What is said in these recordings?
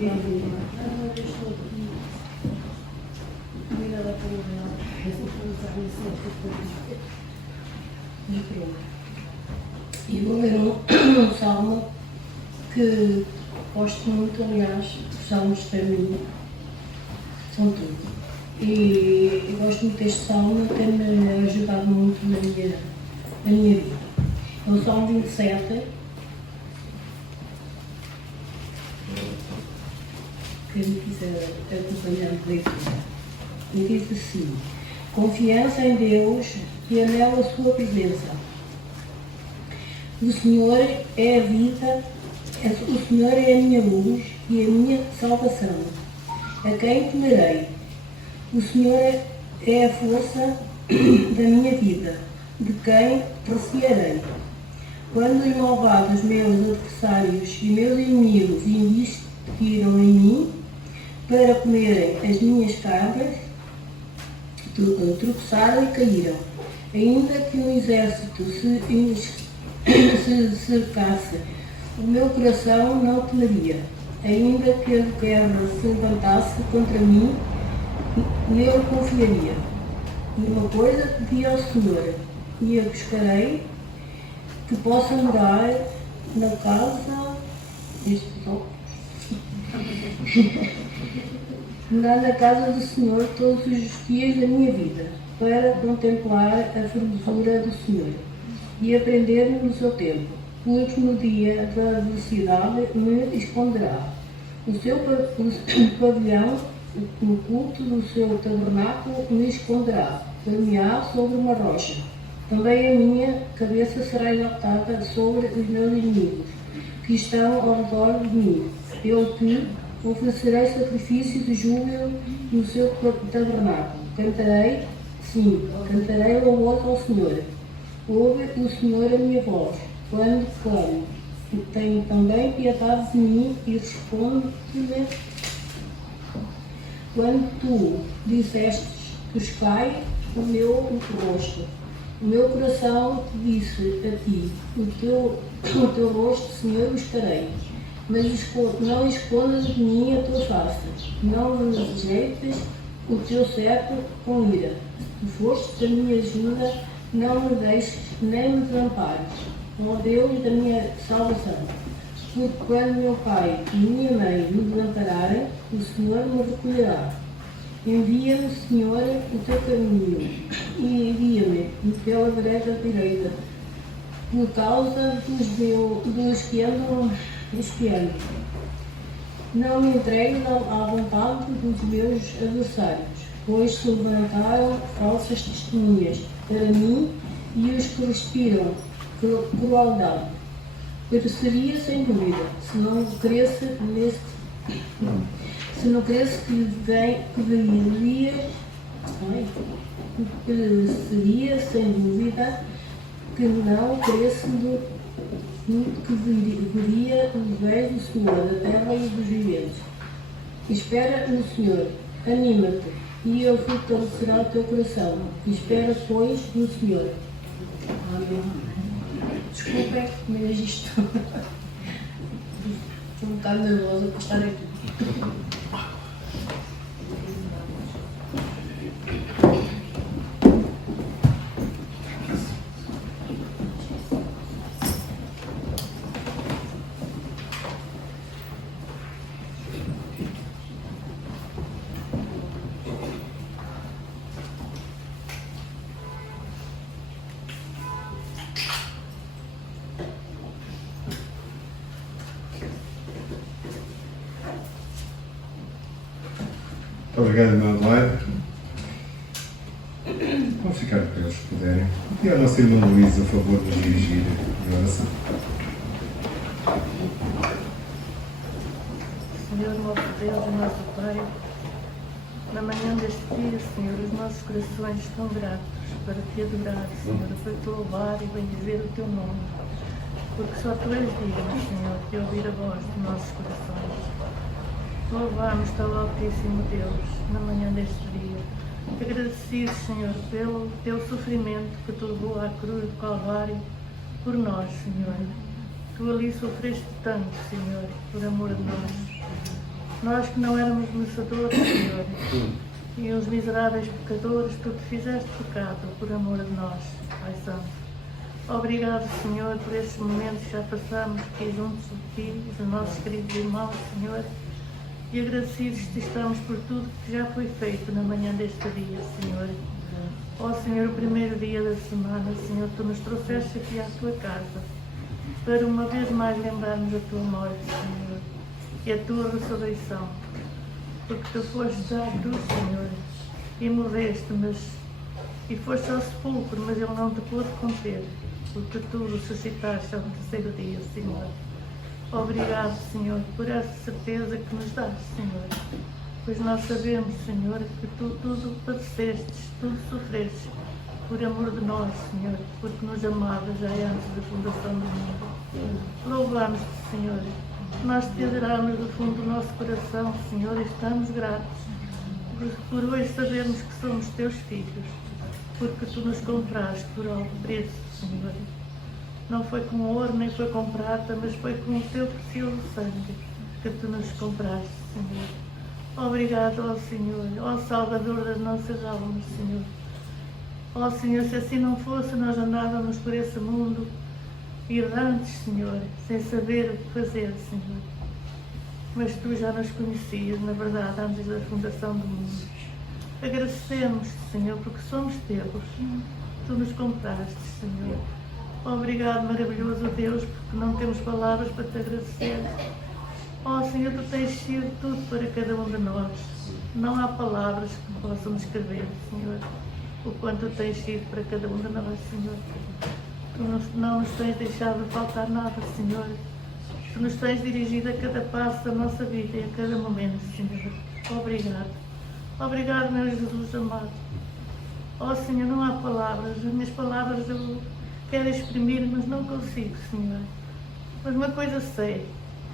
E vou ler um salmo que gosto muito, aliás, os salmos para mim são tudo. E gosto muito deste salmo, tem-me ajudado muito na minha vida. É o Salmo 27. Quem me quiser acompanhar por aqui. E diz assim: confiança em Deus e anela a sua presença. O Senhor é a vida, o Senhor é a minha luz e a minha salvação. A quem temerei? O Senhor é a força da minha vida, de quem recearei? Quando os malvados meus adversários e meus inimigos investiram em mim para comerem as minhas cargas, tropeçaram e caíram. Ainda que um exército se cercasse, o meu coração não temeria. Ainda que a guerra se levantasse contra mim, eu confiaria. E uma coisa pedi ao Senhor, e a buscarei, que possa morar na casa morar na casa do Senhor todos os dias da minha vida, para contemplar a formosura do Senhor e aprender no seu tempo, pois no dia da adversidade me esconderá. O seu pavilhão, no culto do seu tabernáculo, me esconderá, por-me-á sobre uma rocha. Também a minha cabeça será exaltada sobre os meus inimigos, que estão ao redor de mim. Eu te oferecerei sacrifício de júbilo no seu tabernáculo. Cantarei, sim, cantarei louvor ao Senhor. Ouve o Senhor a minha voz, quando clamo. Tem também piedade de mim e responde-me. Quando tu disseste que cai o meu rosto, o meu coração te disse a ti, o teu rosto, Senhor, buscarei. Mas não escondas de mim a tua face, não me rejeites o teu cerco com ira. Se tu fostes a minha ajuda, não me deixes nem me desampares, ó Deus da minha salvação. Porque quando meu pai e minha mãe me desampararem, o Senhor me recolherá. Envia-me, Senhor, o teu caminho, e guia-me pela vereda direita, por causa dos que andam espiando. Não me entregues à vontade dos meus adversários, pois se levantaram falsas testemunhas para mim e os que respiram crueldade. Pereceria sem dúvida, se não cresce pereceria sem dúvida que não crescendo que viria os véus do Senhor, da terra e dos viventes. Espera no Senhor, anima-te, e ele fortalecerá o teu coração. Espera, pois, no Senhor. Amém. Desculpem, mas isto estou um bocado nervosa por estar aqui. Obrigado, irmã Adelaide. Vamos ficar de pé, se puderem. E a nossa irmã Luísa, a favor de dirigir a oração. Senhor, nosso Deus e nosso Pai, na manhã deste dia, Senhor, os nossos corações estão gratos para te adorar, Senhor, para te louvar e bendizer o teu nome, porque só tu és digno, Senhor, de ouvir a voz dos nossos corações. Louvamos-te, ó Altíssimo Deus, na manhã deste dia. Agradecidos, Senhor, pelo teu sofrimento que te levou à cruz do Calvário por nós, Senhor. Tu ali sofreste tanto, Senhor, por amor de nós. Nós que não éramos merecedores, Senhor, e os miseráveis pecadores, Tu te fizeste pecado por amor de nós, Pai Santo. Obrigado, Senhor, por estes momentos que já passamos aqui juntos de Ti, dos nossos queridos irmãos, Senhor, e agradecidos que estamos por tudo que já foi feito na manhã deste dia, Senhor. Ó Senhor, o primeiro dia da semana, Senhor, Tu nos trouxeste aqui à Tua casa, para uma vez mais lembrarmos a Tua morte, Senhor, e a Tua ressurreição, porque Tu foste já à cruz, Senhor, e morreste, e foste ao sepulcro, mas Ele não te pôde conter, porque Tu ressuscitaste ao terceiro dia, Senhor. Obrigado, Senhor, por essa certeza que nos dás, Senhor, pois nós sabemos, Senhor, que Tu tudo padecestes, tudo sofrestes, por amor de nós, Senhor, porque nos amavas já antes da fundação do mundo. Louvamos-te, Senhor, nós te adoramos do fundo do nosso coração, Senhor, e estamos gratos por hoje sabermos que somos Teus filhos, porque Tu nos compraste por alto preço, Senhor. Não foi com ouro nem foi com prata, mas foi com o Teu precioso sangue que Tu nos compraste, Senhor. Obrigado, ó Senhor, ó Salvador das nossas almas, Senhor. Ó Senhor, se assim não fosse, nós andávamos por esse mundo errantes, Senhor, sem saber o que fazer, Senhor. Mas Tu já nos conhecias, na verdade, antes da fundação do mundo. Agradecemos, Senhor, porque somos Teus. Tu nos compraste, Senhor. Obrigado, maravilhoso Deus, porque não temos palavras para Te agradecer. Ó Senhor, Tu tens sido tudo para cada um de nós. Não há palavras que possam descrever, Senhor, o quanto Tu tens sido para cada um de nós, Senhor. Tu não nos tens deixado de faltar nada, Senhor. Tu nos tens dirigido a cada passo da nossa vida e a cada momento, Senhor. Obrigado. Obrigado, meu Jesus amado. Ó Senhor, não há palavras. As minhas palavras eu quero exprimir, mas não consigo, Senhor. Mas uma coisa sei.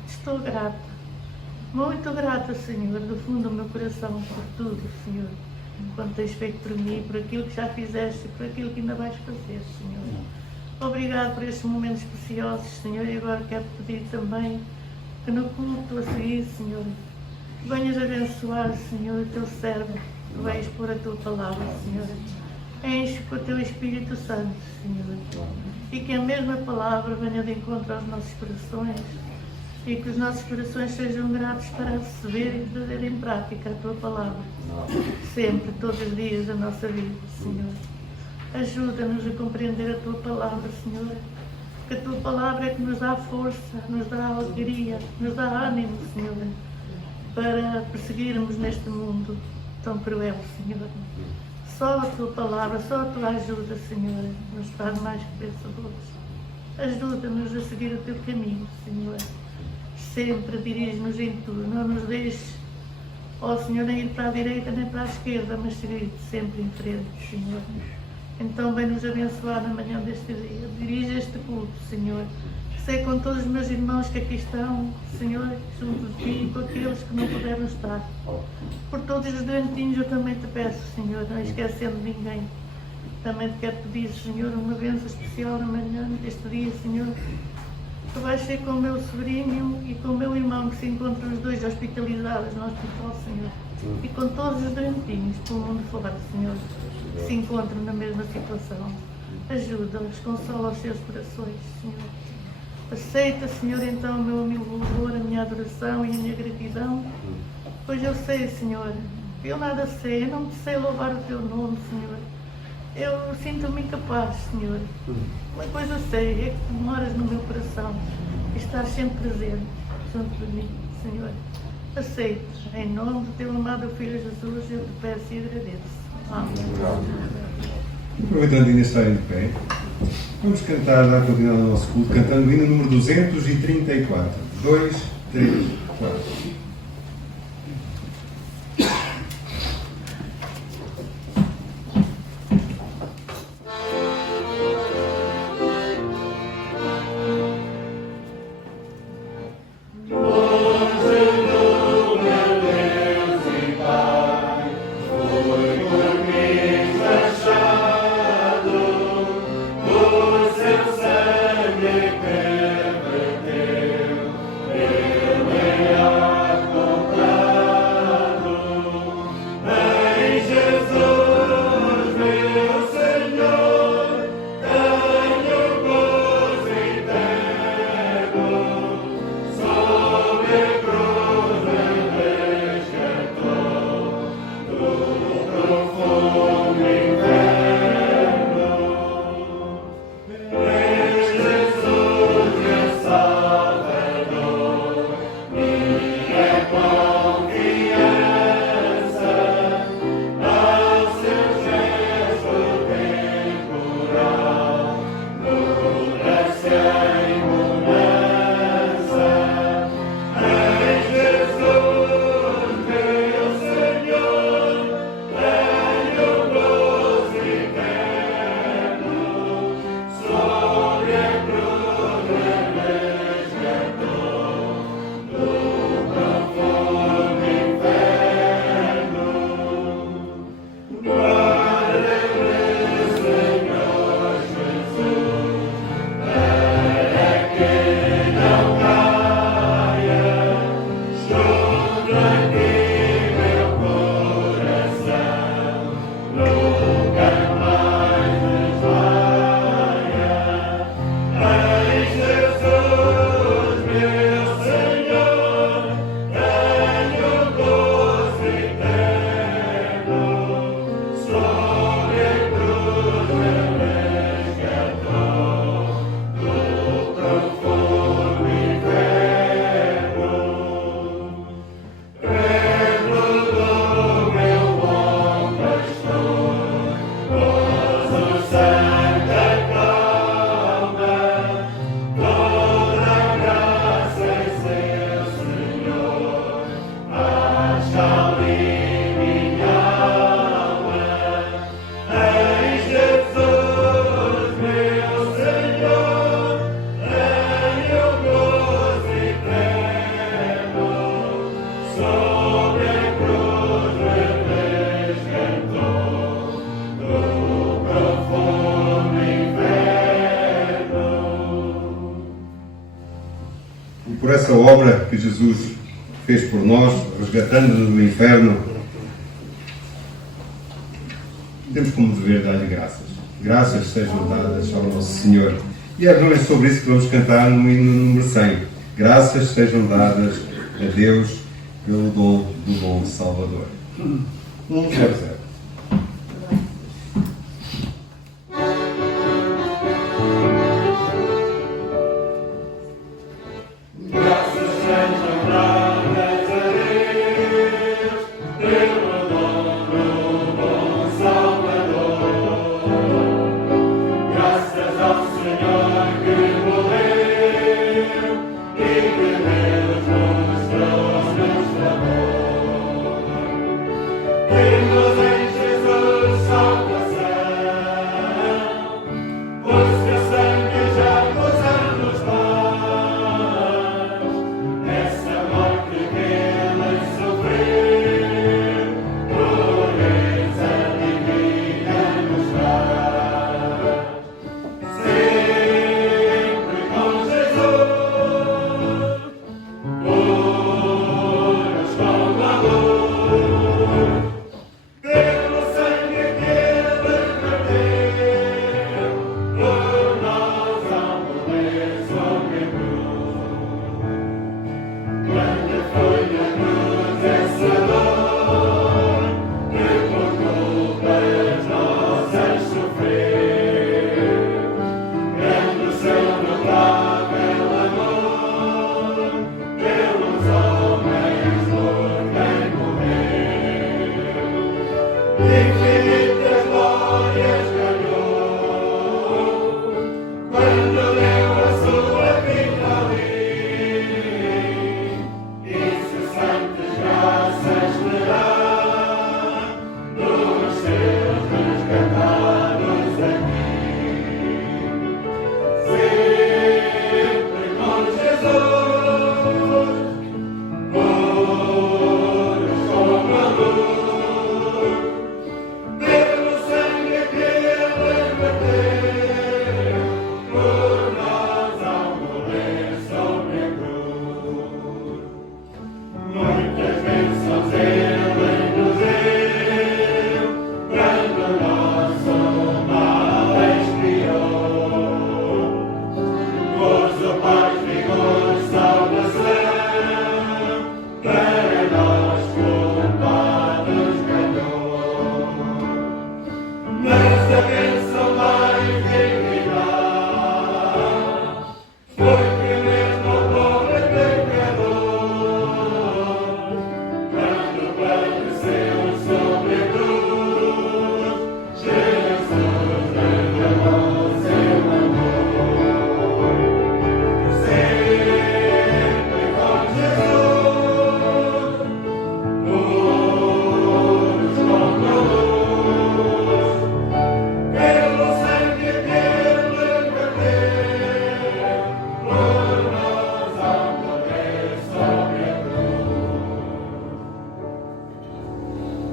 Estou grata. Muito grata, Senhor, do fundo do meu coração por tudo, Senhor. Quanto tens feito por mim, por aquilo que já fizeste e por aquilo que ainda vais fazer, Senhor. Obrigado por estes momentos preciosos, Senhor, e agora quero pedir também que no culto a seguir, Senhor, venhas abençoar, Senhor, o Teu servo, que vai expor a Tua palavra, Senhor. Enche com o Teu Espírito Santo, Senhor, e que a mesma palavra venha de encontro aos nossos corações e que os nossos corações sejam gratos para receber e trazer em prática a Tua palavra, sempre, todos os dias da nossa vida, Senhor. Ajuda-nos a compreender a Tua palavra, Senhor, que a Tua palavra é que nos dá força, nos dá alegria, nos dá ânimo, Senhor, para perseguirmos neste mundo tão cruel, Senhor. Só a Tua palavra, só a Tua ajuda, Senhor, nos faz mais que vencedores. Ajuda-nos a seguir o Teu caminho, Senhor. Sempre dirige-nos em tudo, não nos deixes, ó Senhor, nem ir para a direita nem para a esquerda, mas seguir sempre em frente, Senhor. Então vem nos abençoar na manhã deste dia. Dirige este culto, Senhor. Sei com todos os meus irmãos que aqui estão, Senhor, junto de Ti, e com aqueles que não puderam estar. Por todos os doentinhos eu também Te peço, Senhor, não esquecendo de ninguém. Também Te quero pedir, Senhor, uma bênção especial na manhã deste dia, Senhor. Tu vais ser com o meu sobrinho e com o meu irmão, que se encontram os dois hospitalizados no hospital, Senhor. E com todos os doentinhos pelo mundo fora, Senhor, que se encontram na mesma situação. Ajuda-os, consola os seus corações, Senhor. Aceita, Senhor, então o meu humilde louvor, a minha adoração e a minha gratidão, pois eu sei, Senhor, eu nada sei, eu não te sei louvar o Teu nome, Senhor. Eu sinto-me incapaz, Senhor. Uma coisa sei, é que Tu moras no meu coração e estás sempre presente junto de mim, Senhor. Aceita, em nome do Teu amado Filho Jesus, eu Te peço e agradeço. Amém. Aproveitando ainda estarem de pé, vamos cantar, dar continuidade ao nosso culto, cantando o hino número 234. 2, 3, 4. Sangue que verteu, ele essa obra que Jesus fez por nós, resgatando-nos do inferno, temos como dever dar-lhe graças. Graças sejam dadas ao nosso Senhor. E é sobre isso que vamos cantar no hino número 100. Graças sejam dadas a Deus pelo dom do bom Salvador. 100.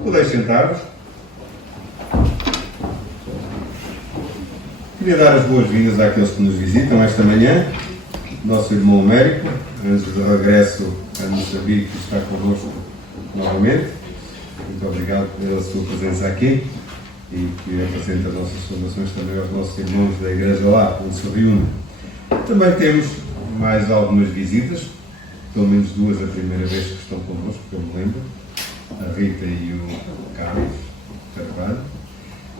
Podeis sentar-vos. Queria dar as boas-vindas àqueles que nos visitam esta manhã. Nosso irmão Américo, antes do regresso a Moçambique, está connosco novamente. Muito obrigado pela sua presença aqui e que apresenta as nossas saudações também aos nossos irmãos da igreja lá, onde se reúne. Também temos mais algumas visitas, pelo menos duas a primeira vez que estão connosco, que eu me lembro. A Rita e o Carlos Carvalho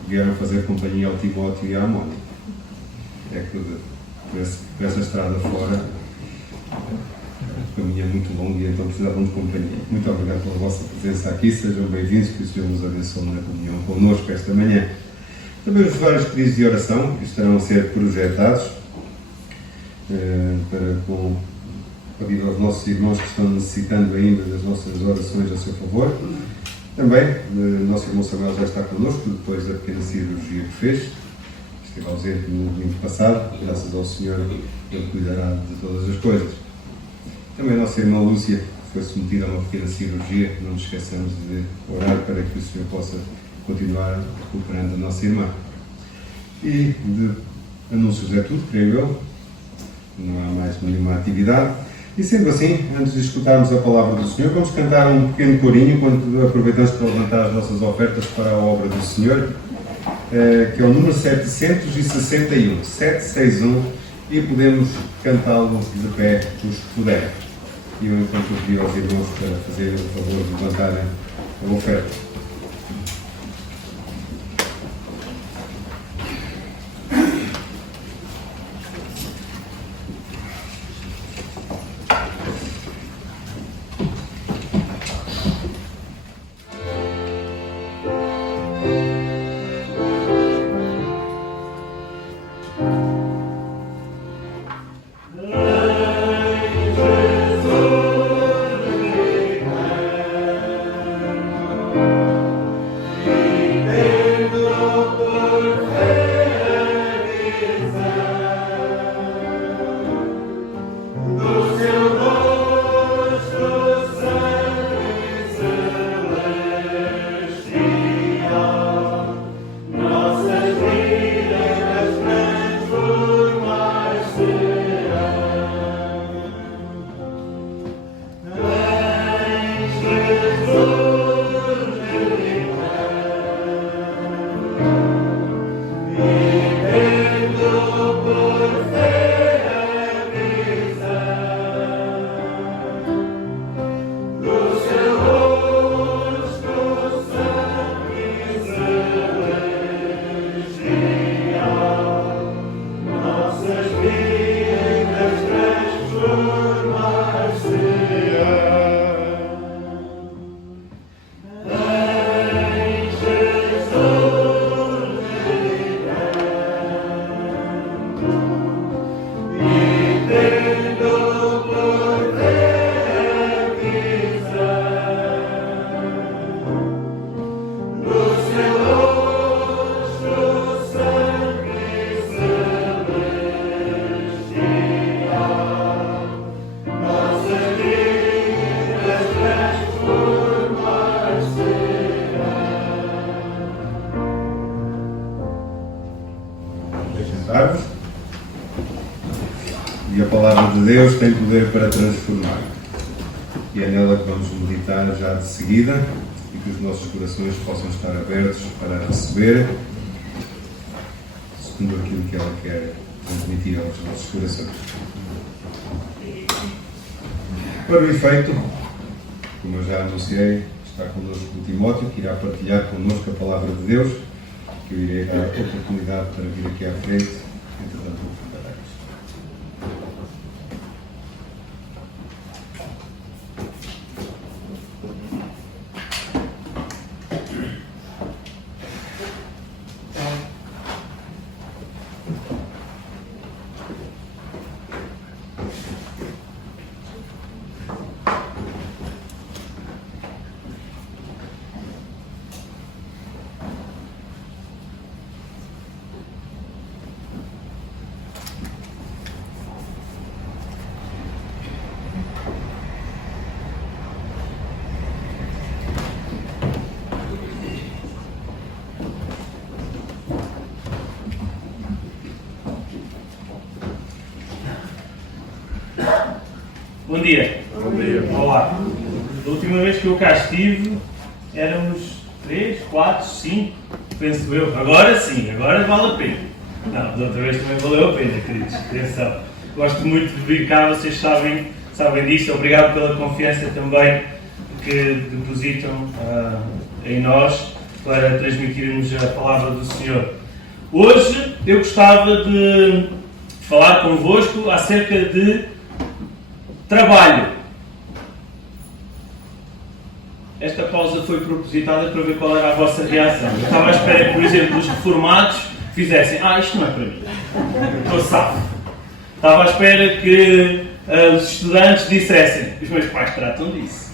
vieram fazer companhia ao Timóteo e à Mónica. É que por essa estrada fora o caminho é muito longo e então precisavam de companhia. Muito obrigado pela vossa presença aqui, sejam bem-vindos, que o Senhor nos abençoe na comunhão connosco esta manhã. Também os vários pedidos de oração que estarão a ser projetados para pedir aos nossos irmãos que estão necessitando ainda das nossas orações a seu favor. Também, nosso irmão Samuel já está connosco, depois da pequena cirurgia que fez. Esteve ausente no domingo passado, graças ao Senhor, Ele cuidará de todas as coisas. Também a nossa irmã Lúcia foi submetida a uma pequena cirurgia, não nos esqueçamos de orar para que o Senhor possa continuar recuperando a nossa irmã. E de anúncios é tudo, creio eu, não há mais nenhuma atividade. E sendo assim, antes de escutarmos a palavra do Senhor, vamos cantar um pequeno corinho quando aproveitamos para levantar as nossas ofertas para a obra do Senhor, que é o número 761, 761, e podemos cantá-lo de pé, os que puderem. E eu, enquanto pedi aos irmãos para fazer o favor de levantarem a oferta. E a palavra de Deus tem poder para transformar. E é nela que vamos meditar já de seguida e que os nossos corações possam estar abertos para receber segundo aquilo que ela quer transmitir aos nossos corações. Para o efeito, como eu já anunciei, está connosco o Timóteo, que irá partilhar connosco a palavra de Deus, que eu irei dar a oportunidade para vir aqui à frente, entretanto vou preparar isto. Bom dia. Bom dia. Olá. Da última vez que eu cá estive, éramos 3, 4, 5, penso eu. Agora sim, agora vale a pena. Não, da outra vez também valeu a pena, queridos. Atenção. Gosto muito de vir cá, vocês sabem disso. Obrigado pela confiança também que depositam em nós para transmitirmos a palavra do Senhor. Hoje eu gostava de falar convosco acerca de trabalho. Esta pausa foi propositada para ver qual era a vossa reação. Eu estava à espera que, por exemplo, os reformados fizessem: isto não é para mim, estou safo. Estava à espera que os estudantes dissessem: os meus pais tratam disso.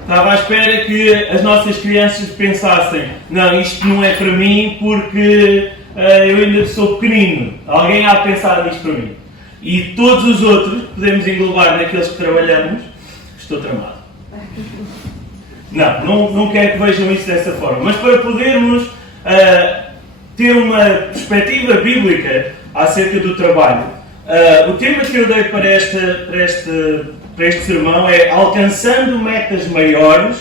Estava à espera que as nossas crianças pensassem: não, isto não é para mim porque eu ainda sou pequenino. Alguém há de pensar nisto para mim. E todos os outros, podemos englobar naqueles que trabalhamos, estou tramado. Não quero que vejam isso dessa forma. Mas para podermos ter uma perspectiva bíblica acerca do trabalho, O tema que eu dei para este sermão é Alcançando Metas Maiores,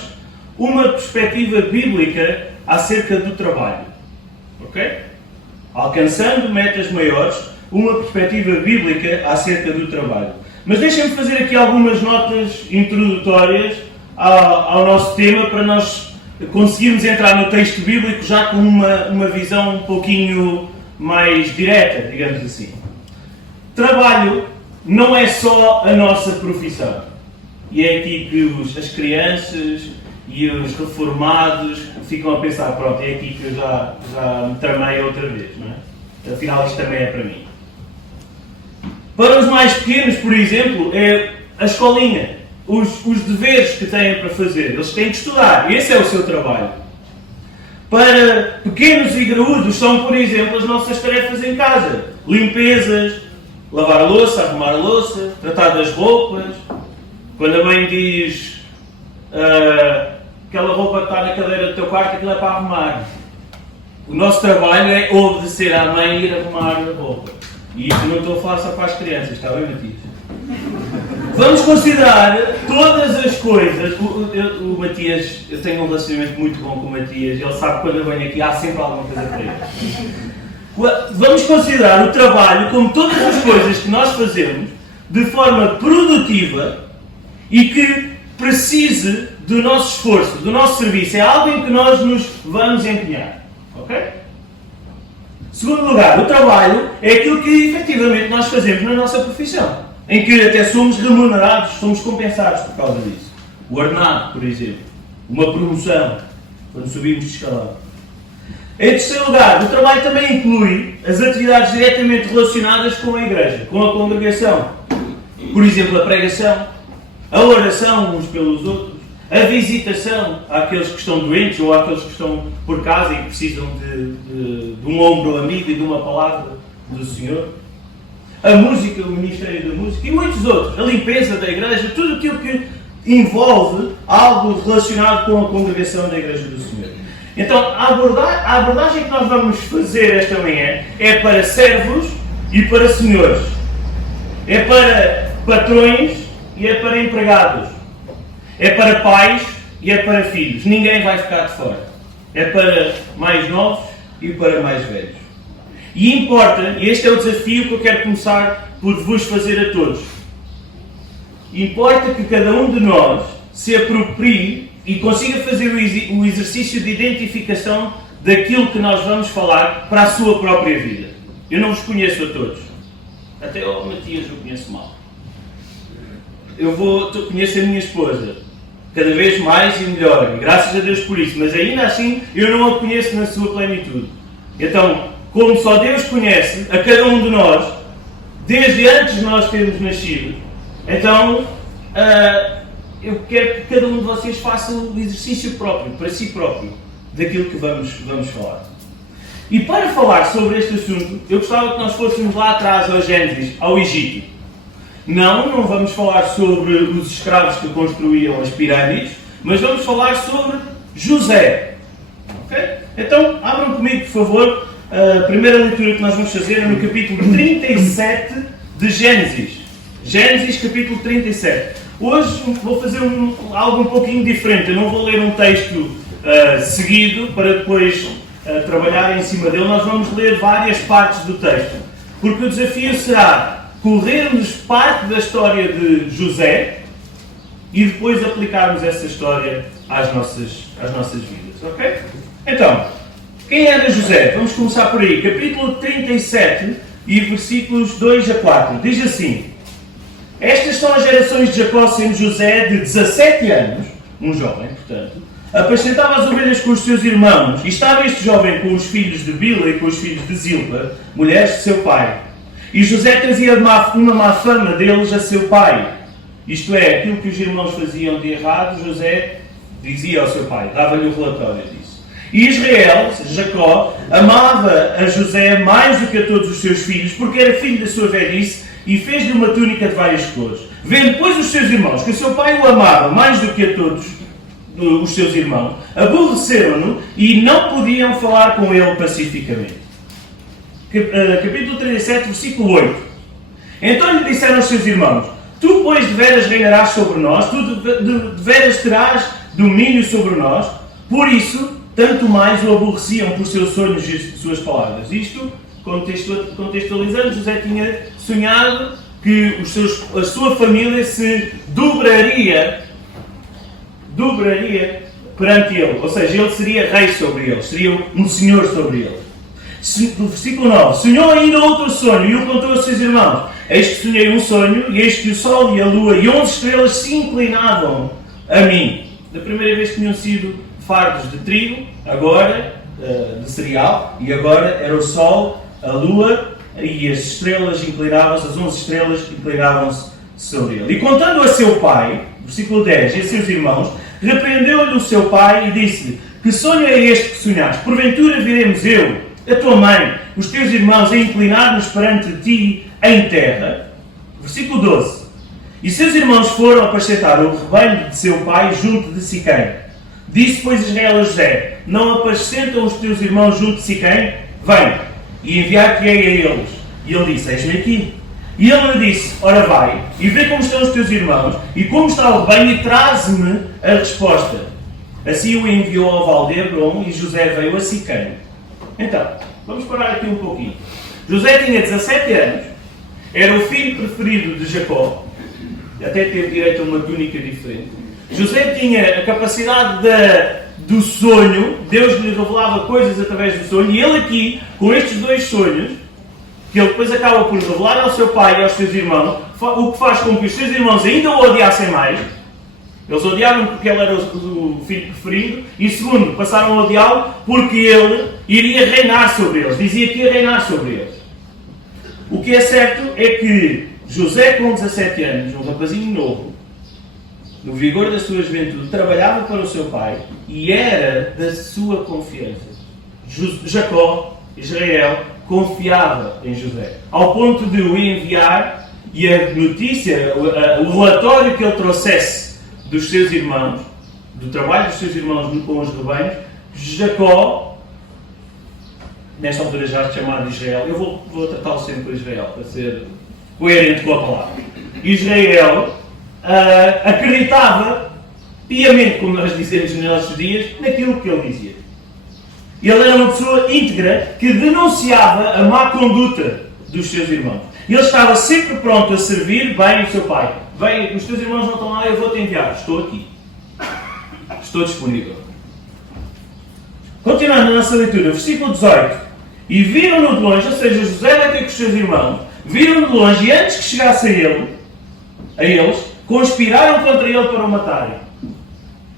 uma perspectiva bíblica acerca do trabalho. Ok? Alcançando metas maiores, uma perspectiva bíblica acerca do trabalho. Mas deixem-me fazer aqui algumas notas introdutórias ao nosso tema para nós conseguirmos entrar no texto bíblico já com uma visão um pouquinho mais direta, digamos assim. Trabalho não é só a nossa profissão. E é aqui que as crianças e os reformados ficam a pensar, pronto, é aqui que eu já me tramei outra vez, não é? Afinal, isto também é para mim. Para os mais pequenos, por exemplo, é a escolinha. Os deveres que têm para fazer. Eles têm que estudar. Esse é o seu trabalho. Para pequenos e graúdos são, por exemplo, as nossas tarefas em casa. Limpezas, lavar a louça, arrumar a louça, tratar das roupas. Quando a mãe diz aquela roupa que está na cadeira do teu quarto, aquilo é para arrumar. O nosso trabalho é obedecer à mãe e ir arrumar a roupa. E isso não estou a falar só para as crianças, está bem, Matias? Vamos considerar todas as coisas. O Matias, eu tenho um relacionamento muito bom com o Matias, ele sabe que quando eu venho aqui há sempre alguma coisa para ele. Vamos considerar o trabalho como todas as coisas que nós fazemos de forma produtiva e que precise do nosso esforço, do nosso serviço. É algo em que nós nos vamos empenhar. Ok? Segundo lugar, o trabalho é aquilo que efetivamente nós fazemos na nossa profissão, em que até somos remunerados, somos compensados por causa disso. O ordenado, por exemplo, uma promoção, quando subimos de escalão. Em terceiro lugar, o trabalho também inclui as atividades diretamente relacionadas com a igreja, com a congregação. Por exemplo, a pregação, a oração uns pelos outros, a visitação àqueles que estão doentes ou àqueles que estão por casa e que precisam de um ombro amigo e de uma palavra do Senhor. A música, o Ministério da Música e muitos outros. A limpeza da igreja, tudo aquilo que envolve algo relacionado com a congregação da Igreja do Senhor. Então, a abordagem que nós vamos fazer esta manhã é para servos e para senhores. É para patrões e é para empregados. É para pais e é para filhos. Ninguém vai ficar de fora. É para mais novos e para mais velhos. E importa, e este é o desafio que eu quero começar por vos fazer a todos. Importa que cada um de nós se aproprie e consiga fazer o exercício de identificação daquilo que nós vamos falar para a sua própria vida. Eu não vos conheço a todos. Até o Matias eu conheço mal. Conheço a minha esposa. Cada vez mais e melhor. E graças a Deus por isso. Mas ainda assim eu não a conheço na sua plenitude. Então, como só Deus conhece a cada um de nós, desde antes de nós termos nascido, então eu quero que cada um de vocês faça o exercício próprio, para si próprio, daquilo que vamos falar. E para falar sobre este assunto, eu gostava que nós fôssemos lá atrás ao Gênesis, ao Egito. Não vamos falar sobre os escravos que construíam as pirâmides, mas vamos falar sobre José. Okay? Então, abram comigo, por favor, a primeira leitura que nós vamos fazer é no capítulo 37 de Gênesis. Gênesis, capítulo 37. Hoje vou fazer algo um pouquinho diferente. Eu não vou ler um texto seguido para depois trabalhar em cima dele. Nós vamos ler várias partes do texto. Porque o desafio será corrermos parte da história de José e depois aplicarmos essa história às nossas vidas. Ok? Então, quem era José? Vamos começar por aí. Capítulo 37 e versículos 2 a 4. Diz assim: Estas são as gerações de Jacó, sendo José de 17 anos, um jovem, portanto, apacentava as ovelhas com os seus irmãos, e estava este jovem com os filhos de Bila e com os filhos de Zilpa, mulheres de seu pai. E José trazia uma má fama deles a seu pai. Isto é, aquilo que os irmãos faziam de errado, José dizia ao seu pai, dava-lhe o relatório disso. E Israel, Jacó, amava a José mais do que a todos os seus filhos, porque era filho da sua velhice, e fez-lhe uma túnica de várias cores. Vendo, pois, os seus irmãos que o seu pai o amava mais do que a todos os seus irmãos, aborreceram-no e não podiam falar com ele pacificamente. Capítulo 37, versículo 8. Então lhe disseram os seus irmãos: tu, pois, deveras reinarás sobre nós, tu deveras terás domínio sobre nós. Por isso, tanto mais o aborreciam por seus sonhos e suas palavras. Isto, contextualizando, José tinha sonhado que a sua família se dobraria perante ele. Ou seja, ele seria rei sobre eles, seria um senhor sobre eles. No versículo 9: sonhou ainda outro sonho e o contou aos seus irmãos. Eis que sonhei um sonho, e eis que o sol e a lua e 11 estrelas se inclinavam a mim. Da primeira vez tinham sido fardos de trigo, agora de cereal, e agora era o sol, a lua e as estrelas inclinavam-se, as 11 estrelas inclinavam-se sobre ele. E contando a seu pai, versículo 10, e a seus irmãos, repreendeu-lhe o seu pai e disse-lhe: que sonho é este que sonhaste? Porventura viremos eu, a tua mãe, os teus irmãos, a inclinar-nos perante ti em terra? Versículo 12. E seus irmãos foram apacentar o rebanho de seu pai junto de Siquém. Disse, pois, Israel a José: não apacentam os teus irmãos junto de Siquém? Vem, e enviar-te-ei a eles. E ele disse: eis-me aqui. E ele lhe disse: ora vai, e vê como estão os teus irmãos, e como está o rebanho, e traze-me a resposta. Assim o enviou ao val de Hebrom, e José veio a Siquém. Então, vamos parar aqui um pouquinho. José tinha 17 anos, era o filho preferido de Jacó, até teve direito a uma túnica diferente. José tinha a capacidade do sonho, Deus lhe revelava coisas através do sonho, e ele aqui, com estes dois sonhos, que ele depois acaba por revelar ao seu pai e aos seus irmãos, o que faz com que os seus irmãos ainda o odiassem mais. Eles odiavam porque ele era o filho preferido, e segundo, passaram a odiá-lo porque ele iria reinar sobre eles, dizia que ia reinar sobre eles. O que é certo é que José, com 17 anos, um rapazinho novo, no vigor da sua juventude, trabalhava para o seu pai e era da sua confiança. Jacó, Israel, confiava em José, ao ponto de o enviar, e a notícia, o relatório que ele trouxesse dos seus irmãos, do trabalho dos seus irmãos com os rebanhos, Jacó, nesta altura já chamado Israel, eu vou tratá-lo sempre por Israel, para ser coerente com a palavra. Israel acreditava piamente, como nós dizemos nos nossos dias, naquilo que ele dizia. Ele era uma pessoa íntegra que denunciava a má conduta dos seus irmãos. Ele estava sempre pronto a servir bem o seu pai. Bem, os teus irmãos não estão lá, eu vou-te enviar. Estou aqui. Estou disponível. Continuando na nossa leitura, versículo 18. E viram-no de longe, ou seja, José vai ter com os seus irmãos, viram-no de longe e antes que chegasse a eles, conspiraram contra ele para o matarem.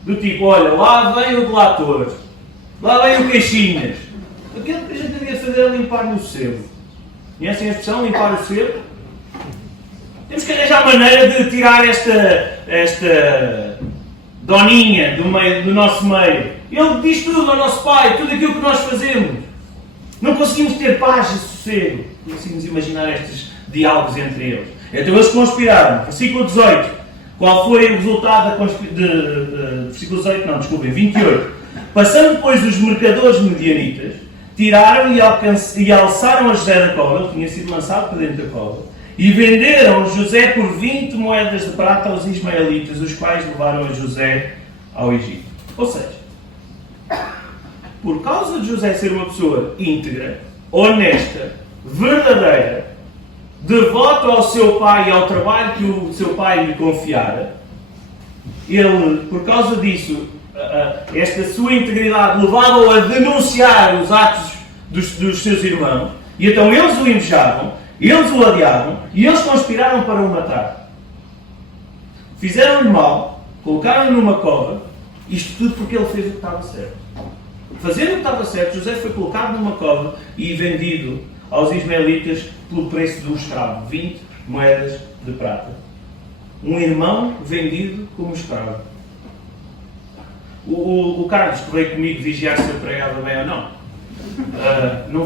Do tipo, olha, lá vem o delator, lá vem o queixinhas. Aquilo que a gente devia fazer é limpar no sebo. Conhecem a expressão, limpar o sebo? Temos que arranjar maneira de tirar esta doninha do nosso meio. Ele diz tudo ao nosso pai, tudo aquilo que nós fazemos. Não conseguimos ter paz e sossego. Não conseguimos imaginar estes diálogos entre eles. Então eles conspiraram. Versículo 18. Qual foi o resultado versículo 18? Não, desculpem, 28. Passando, pois, os mercadores medianitas, tiraram e alçaram a José da cova. Ele tinha sido lançado para dentro da cova. E venderam José por 20 moedas de prata aos ismaelitas, os quais levaram a José ao Egito. Ou seja, por causa de José ser uma pessoa íntegra, honesta, verdadeira, devota ao seu pai e ao trabalho que o seu pai lhe confiara, ele, por causa disso, esta sua integridade levava-o a denunciar os atos dos seus irmãos, e então eles o invejavam, eles o odiavam, e eles conspiraram para o matar. Fizeram-lhe mal, colocaram-no numa cova, isto tudo porque ele fez o que estava certo. Fazendo o que estava certo, José foi colocado numa cova e vendido aos ismaelitas pelo preço de um escravo, 20 moedas de prata. Um irmão vendido como escravo. O Carlos, que veio comigo vigiar se eu pregava bem ou não. Não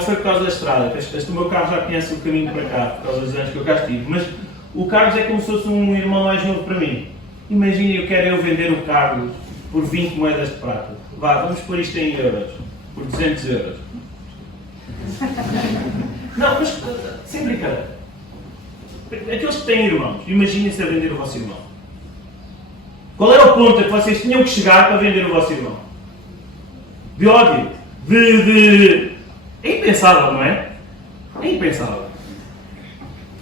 foi por causa da estrada, este meu carro já conhece o caminho para cá, por causa dos anos que eu cá estive, mas o Carlos é como se fosse um irmão mais novo para mim. Imagine, eu quero vender o Carlos por 20 moedas de prata. Vá, vamos pôr isto em euros, por 200 euros. Não, mas sem brincadeira. aqueles que têm irmãos, imaginem-se a vender o vosso irmão. Qual era o ponto a que vocês tinham que chegar para vender o vosso irmão? De ódio. É impensável, não é? É impensável.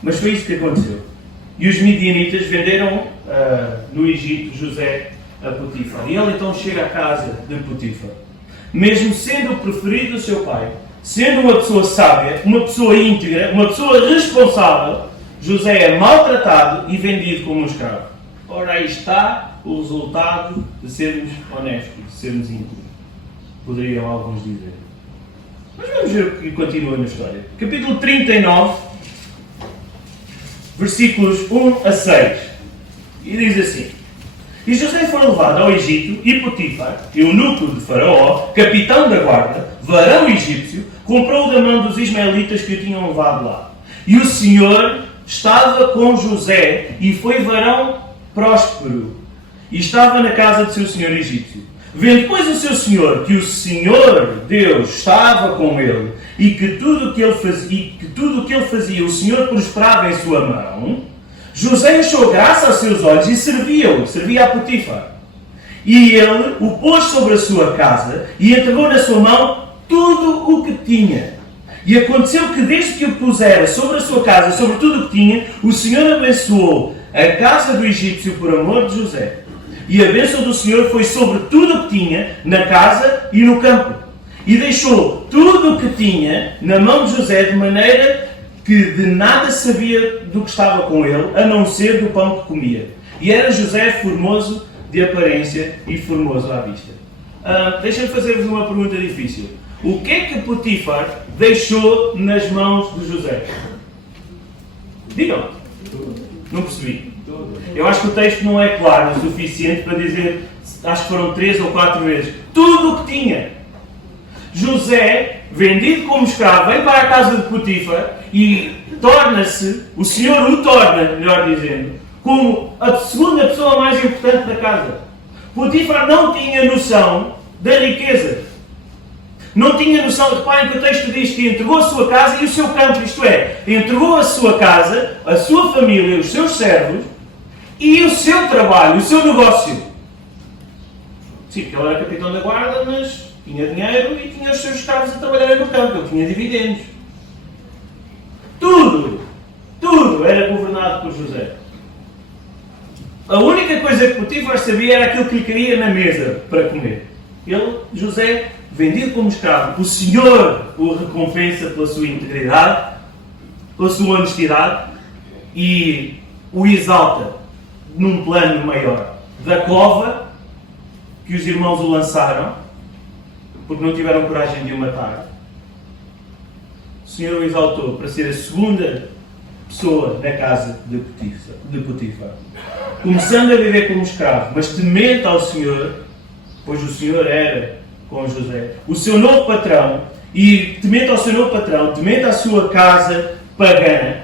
Mas foi isso que aconteceu. E os midianitas venderam no Egito José a Potifar. E ele então chega à casa de Potifar. Mesmo sendo o preferido do seu pai, sendo uma pessoa sábia, uma pessoa íntegra, uma pessoa responsável, José é maltratado e vendido como um escravo. Ora, aí está o resultado de sermos honestos, de sermos íntegros. Poderiam alguns dizer. Mas vamos ver o que continua na história. Capítulo 39, versículos 1 a 6. E diz assim: E José foi levado ao Egito, e Potifar, eunuco de Faraó, capitão da guarda, varão egípcio, comprou da mão dos ismaelitas que o tinham levado lá. E o Senhor estava com José, e foi varão próspero, e estava na casa de seu senhor egípcio. Vendo, pois, o seu senhor que o Senhor Deus estava com ele, e que tudo o que ele fazia, o Senhor prosperava em sua mão, José achou graça aos seus olhos e servia a Potifar. E ele o pôs sobre a sua casa e entregou na sua mão tudo o que tinha. E aconteceu que desde que o pusera sobre a sua casa, sobre tudo o que tinha, o Senhor abençoou a casa do egípcio por amor de José. E a bênção do Senhor foi sobre tudo o que tinha, na casa e no campo. E deixou tudo o que tinha na mão de José, de maneira que de nada sabia do que estava com ele, a não ser do pão que comia. E era José formoso de aparência e formoso à vista. Deixa-me fazer-vos uma pergunta difícil. O que é que Potifar deixou nas mãos de José? Digam. Não percebi. Eu acho que o texto não é claro o suficiente para dizer, acho que foram 3 ou 4 vezes, tudo o que tinha. José, vendido como escravo, vem para a casa de Potifar e torna-se, o Senhor o torna, melhor dizendo, como a segunda pessoa mais importante da casa. Potifar não tinha noção da riqueza. Não tinha noção, reparem que o texto diz que entregou a sua casa e o seu campo, isto é, entregou a sua casa, a sua família, os seus servos e o seu trabalho, o seu negócio. Sim, porque ele era capitão da guarda, mas tinha dinheiro e tinha os seus escravos a trabalhar no campo, ele tinha dividendos. Tudo era governado por José. A única coisa que Potifar sabia era aquilo que lhe queria na mesa para comer. Ele, José, vendido como escravo, o Senhor o recompensa pela sua integridade, pela sua honestidade e o exalta num plano maior. Da cova que os irmãos o lançaram, porque não tiveram coragem de o matar, o Senhor o exaltou para ser a segunda pessoa na casa de Potifar. Começando a viver como escravo, mas temente ao Senhor, pois o Senhor era com José, o seu novo patrão, e temente ao seu novo patrão, temente à sua casa pagã.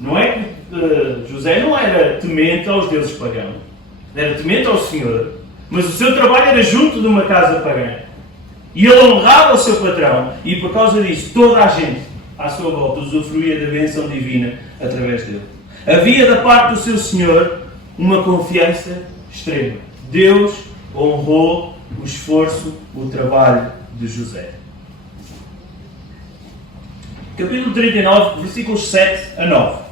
Não é que José não era temente aos deuses pagãos, era temente ao Senhor, mas o seu trabalho era junto de uma casa pagã. E ele honrava o seu patrão, e por causa disso toda a gente à sua volta usufruía da bênção divina através dele. Havia da parte do seu Senhor uma confiança extrema. Deus honrou o esforço, o trabalho de José. Capítulo 39, versículos 7 a 9.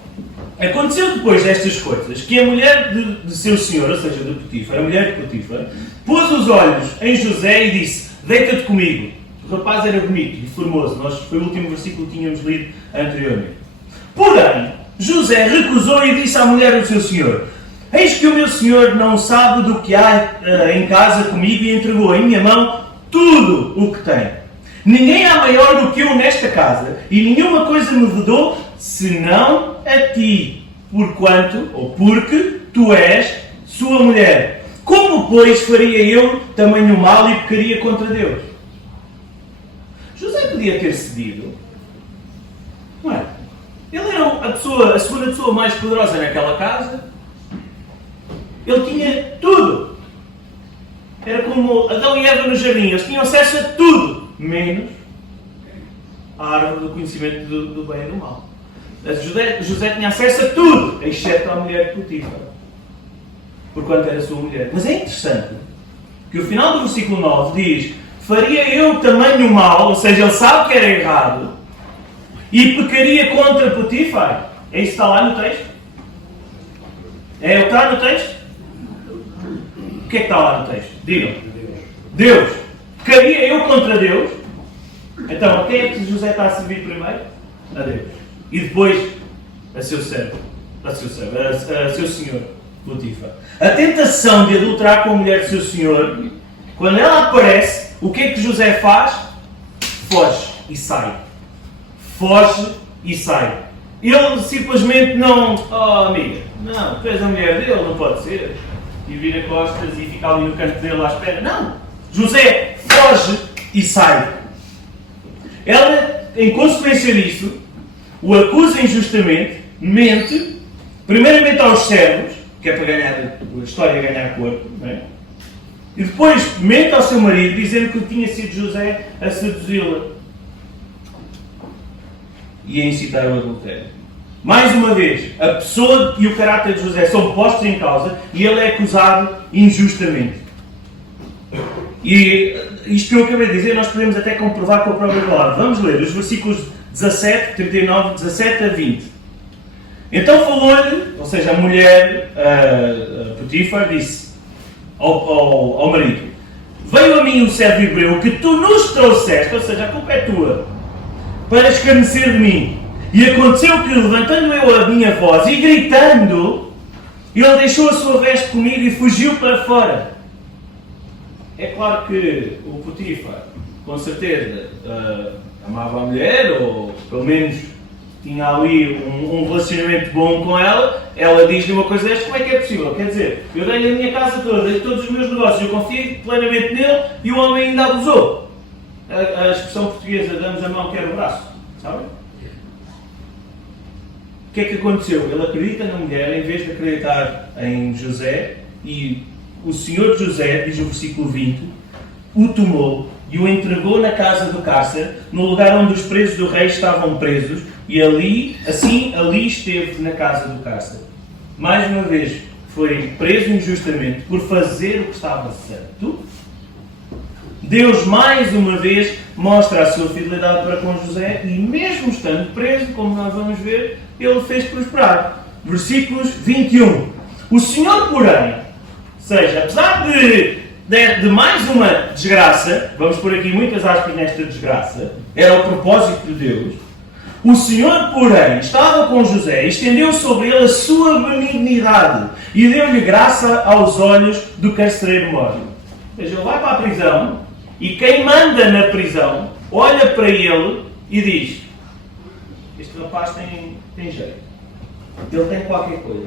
Aconteceu depois destas coisas que a mulher de seu senhor, ou seja, de Potifar, a mulher de Potifar, pôs os olhos em José e disse: deita-te comigo. O rapaz era bonito e formoso. Foi o último versículo que tínhamos lido anteriormente. Porém, José recusou e disse à mulher do seu senhor: eis que o meu senhor não sabe do que há em casa comigo e entregou em minha mão tudo o que tem. Ninguém há maior do que eu nesta casa e nenhuma coisa me vedou senão a ti, porquanto, ou porque, tu és sua mulher. Como, pois, faria eu tamanho mal e pecaria contra Deus? José podia ter cedido, não é? Ele era a segunda pessoa mais poderosa naquela casa. Ele tinha tudo. Era como Adão e Eva no jardim. Eles tinham acesso a tudo, menos a árvore do conhecimento do bem e do mal. José tinha acesso a tudo, exceto à mulher de Potifar, porquanto era sua mulher. Mas é interessante que o final do versículo 9 diz: faria eu tamanho mal, ou seja, ele sabe que era errado, e pecaria contra Potifar. É isso que está lá no texto? É o que está no texto? O que é que está lá no texto? Digam. Deus. Pecaria eu contra Deus? Então, a quem é que José está a servir primeiro? A Deus. E depois a seu servo. A seu senhor, Potifar. A tentação de adulterar com a mulher de seu senhor, quando ela aparece, o que é que José faz? Foge e sai. Foge e sai. Ele simplesmente não... Oh, amiga, não, tu és a mulher dele, não pode ser. E vira costas e fica ali no canto dele à espera. Não! José foge e sai. Ela, em consequência disso, o acusa injustamente, mente, primeiramente aos servos, que é para ganhar a história, ganhar corpo, não é? E depois mente ao seu marido, dizendo que tinha sido José a seduzi-la e a incitar o adultério. Mais uma vez, a pessoa e o caráter de José são postos em causa e ele é acusado injustamente. E isto que eu acabei de dizer, nós podemos até comprovar com a própria palavra. Vamos ler os versículos 17, 39, 17 a 20. Então falou-lhe, ou seja, a mulher, Potifar, disse ao marido: veio a mim o servo hebreu que tu nos trouxeste, ou seja, a culpa é tua, para escarnecer de mim. E aconteceu que, levantando eu a minha voz e gritando, ele deixou a sua veste comigo e fugiu para fora. É claro que o Potifar, com certeza, amava a mulher, ou pelo menos tinha ali um relacionamento bom com ela. Ela diz-lhe uma coisa desta: como é que é possível? Quer dizer, eu dei a minha casa toda, dei todos os meus negócios, eu confiei plenamente nele e o homem ainda abusou. A expressão portuguesa, damos a mão, quer o braço. Sabem? O que é que aconteceu? Ele acredita na mulher em vez de acreditar em José, e o senhor de José, diz o versículo 20, o tomou e o entregou na casa do cárcere, no lugar onde os presos do rei estavam presos, e ali esteve na casa do cárcere. Mais uma vez, foi preso injustamente por fazer o que estava certo. Deus, mais uma vez, mostra a sua fidelidade para com José, e mesmo estando preso, como nós vamos ver, ele fez prosperar. Versículos 21. O Senhor, porém, ou seja, apesar de mais uma desgraça, vamos pôr aqui muitas aspas nesta desgraça, era o propósito de Deus, o Senhor, porém, estava com José e estendeu sobre ele a sua benignidade e deu-lhe graça aos olhos do carcereiro mor. Ou seja, ele vai para a prisão e quem manda na prisão olha para ele e diz: este rapaz tem jeito, ele tem qualquer coisa.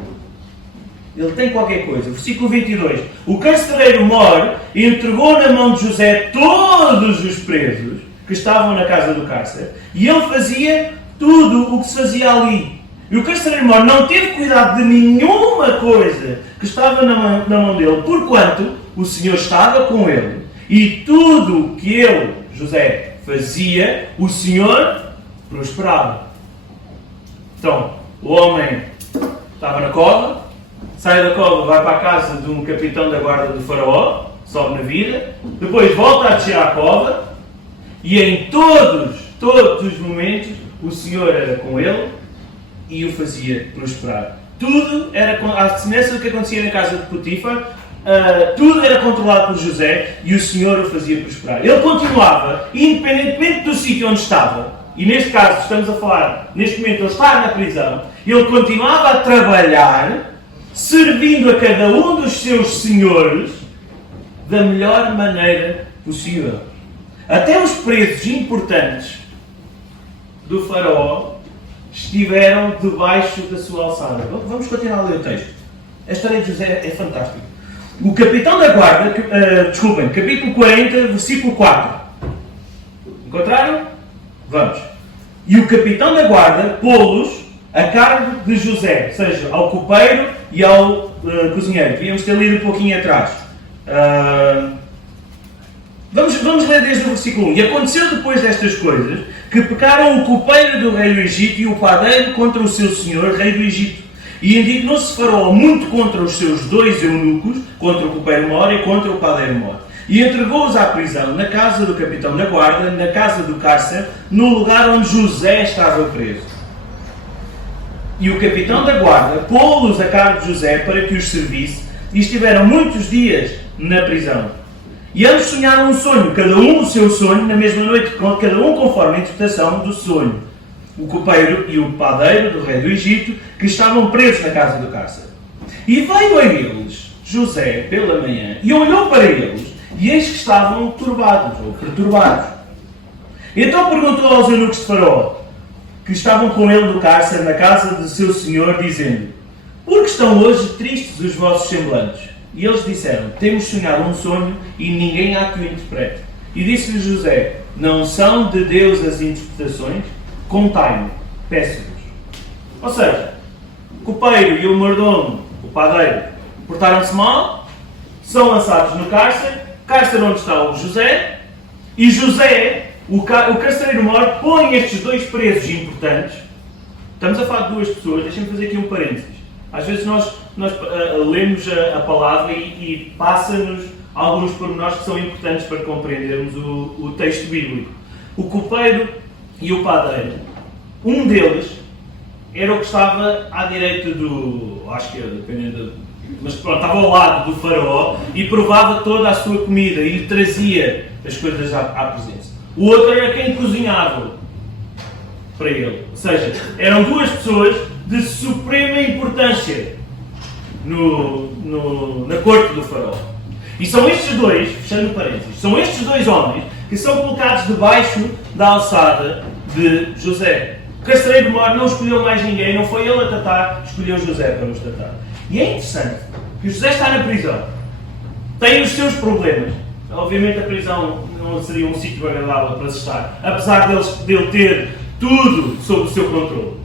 Ele tem qualquer coisa. Versículo 22. O carcereiro mor e entregou na mão de José todos os presos que estavam na casa do cárcere, e ele fazia tudo o que se fazia ali. E o carcereiro mor não teve cuidado de nenhuma coisa que estava na mão dele, porquanto o Senhor estava com ele. E tudo o que ele, José, fazia, o Senhor prosperava. Então, o homem estava na cova, sai da cova, vai para a casa de um capitão da guarda do faraó, sobe na vida, depois volta a descer à cova, e em todos os momentos o Senhor era com ele e o fazia prosperar. Tudo era, à semelhança do que acontecia na casa de Potifar, tudo era controlado por José e o Senhor o fazia prosperar. Ele continuava, independentemente do sítio onde estava, e neste caso estamos a falar, neste momento ele está na prisão, ele continuava a trabalhar, servindo a cada um dos seus senhores da melhor maneira possível. Até os presos importantes do faraó estiveram debaixo da sua alçada. Vamos continuar a ler o texto. A história de José é fantástica. O capitão da guarda, capítulo 40, versículo 4. Encontraram? Vamos. E o capitão da guarda pô-los a cargo de José, ou seja, ao copeiro e ao cozinheiro. Devíamos ter lido um pouquinho atrás. Vamos ler desde o versículo 1. E aconteceu depois destas coisas que pecaram o copeiro do rei do Egito e o padeiro contra o seu senhor, rei do Egito. E indignou-se Faraó muito contra os seus 2 eunucos, contra o copeiro Mor e contra o padeiro Mor. E entregou-os à prisão, na casa do capitão da guarda, na casa do cárcere, no lugar onde José estava preso. E o capitão da guarda pô-los a cargo de José para que os servisse, e estiveram muitos dias na prisão. E ambos sonharam um sonho, cada um o seu sonho, na mesma noite, cada um conforme a interpretação do sonho. O copeiro e o padeiro do rei do Egito, que estavam presos na casa do cárcere. E veio a eles José pela manhã, e olhou para eles, e eis que estavam turbados, ou perturbados. Então perguntou aos eunucos de Faraó, que estavam com ele no cárcere, na casa de seu senhor, dizendo: por que estão hoje tristes os vossos semblantes? E eles disseram: temos sonhado um sonho, e ninguém há que o interprete. E disse-lhe José: não são de Deus as interpretações? Contai-me, peço-vos. Ou seja, o copeiro e o mordomo, o padeiro, portaram-se mal, são lançados no cárcere onde está o José, e José, o carcereiro mor, põe estes 2 presos importantes. Estamos a falar de 2 pessoas, deixem-me fazer aqui um parênteses. Às vezes nós lemos a palavra e passa-nos alguns pormenores que são importantes para compreendermos o texto bíblico. O copeiro e o padeiro, um deles era o que estava à direita à esquerda, dependendo mas pronto, estava ao lado do faraó e provava toda a sua comida e lhe trazia as coisas à presença. O outro era quem cozinhava para ele. Ou seja, eram 2 pessoas de suprema importância na corte do faraó. E são estes 2, fechando parênteses, são estes 2 homens que são colocados debaixo da alçada de José. O carcereiro mor não escolheu mais ninguém, não foi ele a tratar, escolheu José para os tratar. E é interessante que José está na prisão, tem os seus problemas. Obviamente a prisão não seria um sítio agradável para se estar, apesar dele ter tudo sob o seu controle.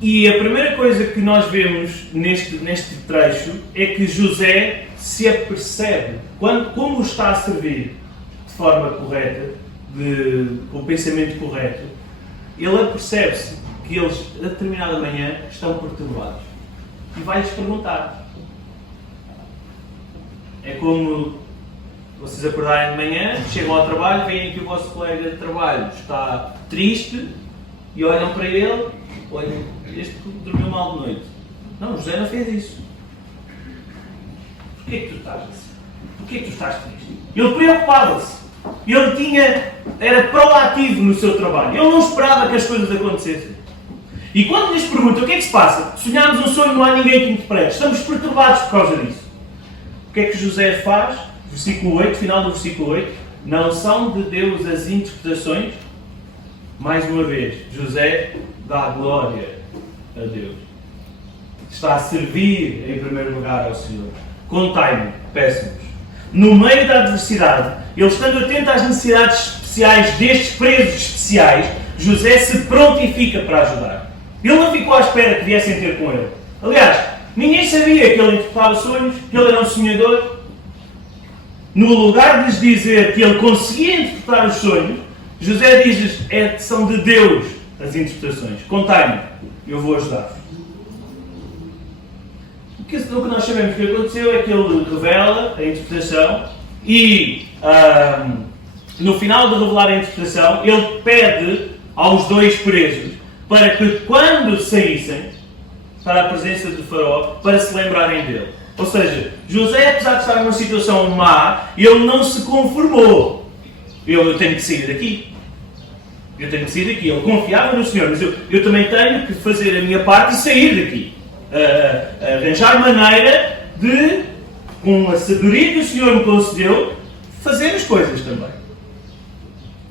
E a primeira coisa que nós vemos neste trecho é que José se apercebe, como está a servir de forma correta, com o pensamento correto, ele apercebe-se que eles, a determinada manhã, estão perturbados. E vai-lhes perguntar. É como vocês acordarem de manhã, chegam ao trabalho, veem que o vosso colega de trabalho está triste e olham para ele, olhem, este dormiu mal de noite. Não, José não fez isso. Porquê que tu estás assim? Porquê que tu estás triste? Ele preocupava-se. Ele era proativo no seu trabalho. Ele não esperava que as coisas acontecessem. E quando lhes pergunta o que é que se passa, sonhámos um sonho, não há ninguém que interprete, estamos perturbados por causa disso. O que é que José faz? Versículo 8, final do versículo 8. Não são de Deus as interpretações? Mais uma vez, José dá glória a Deus. Está a servir em primeiro lugar ao Senhor. Contai-me, peço-vos. No meio da adversidade, ele estando atento às necessidades especiais destes presos especiais, José se prontifica para ajudar. Ele não ficou à espera que viessem ter com ele. Aliás, ninguém sabia que ele interpretava sonhos, que ele era um sonhador. No lugar de lhes dizer que ele conseguia interpretar os sonhos, José diz-lhes, são de Deus as interpretações. Contai-me, eu vou ajudar-vos. O que nós sabemos que aconteceu é que ele revela a interpretação e, no final de revelar a interpretação, ele pede aos 2 presos para que, quando saíssem para a presença do faraó, para se lembrarem dele. Ou seja, José, apesar de estar numa situação má, ele não se conformou. Eu tenho que sair daqui. Eu tenho que sair daqui. Ele confiava no Senhor, mas eu também tenho que fazer a minha parte e sair daqui. Arranjar maneira de, com a sabedoria que o Senhor me concedeu, fazer as coisas também.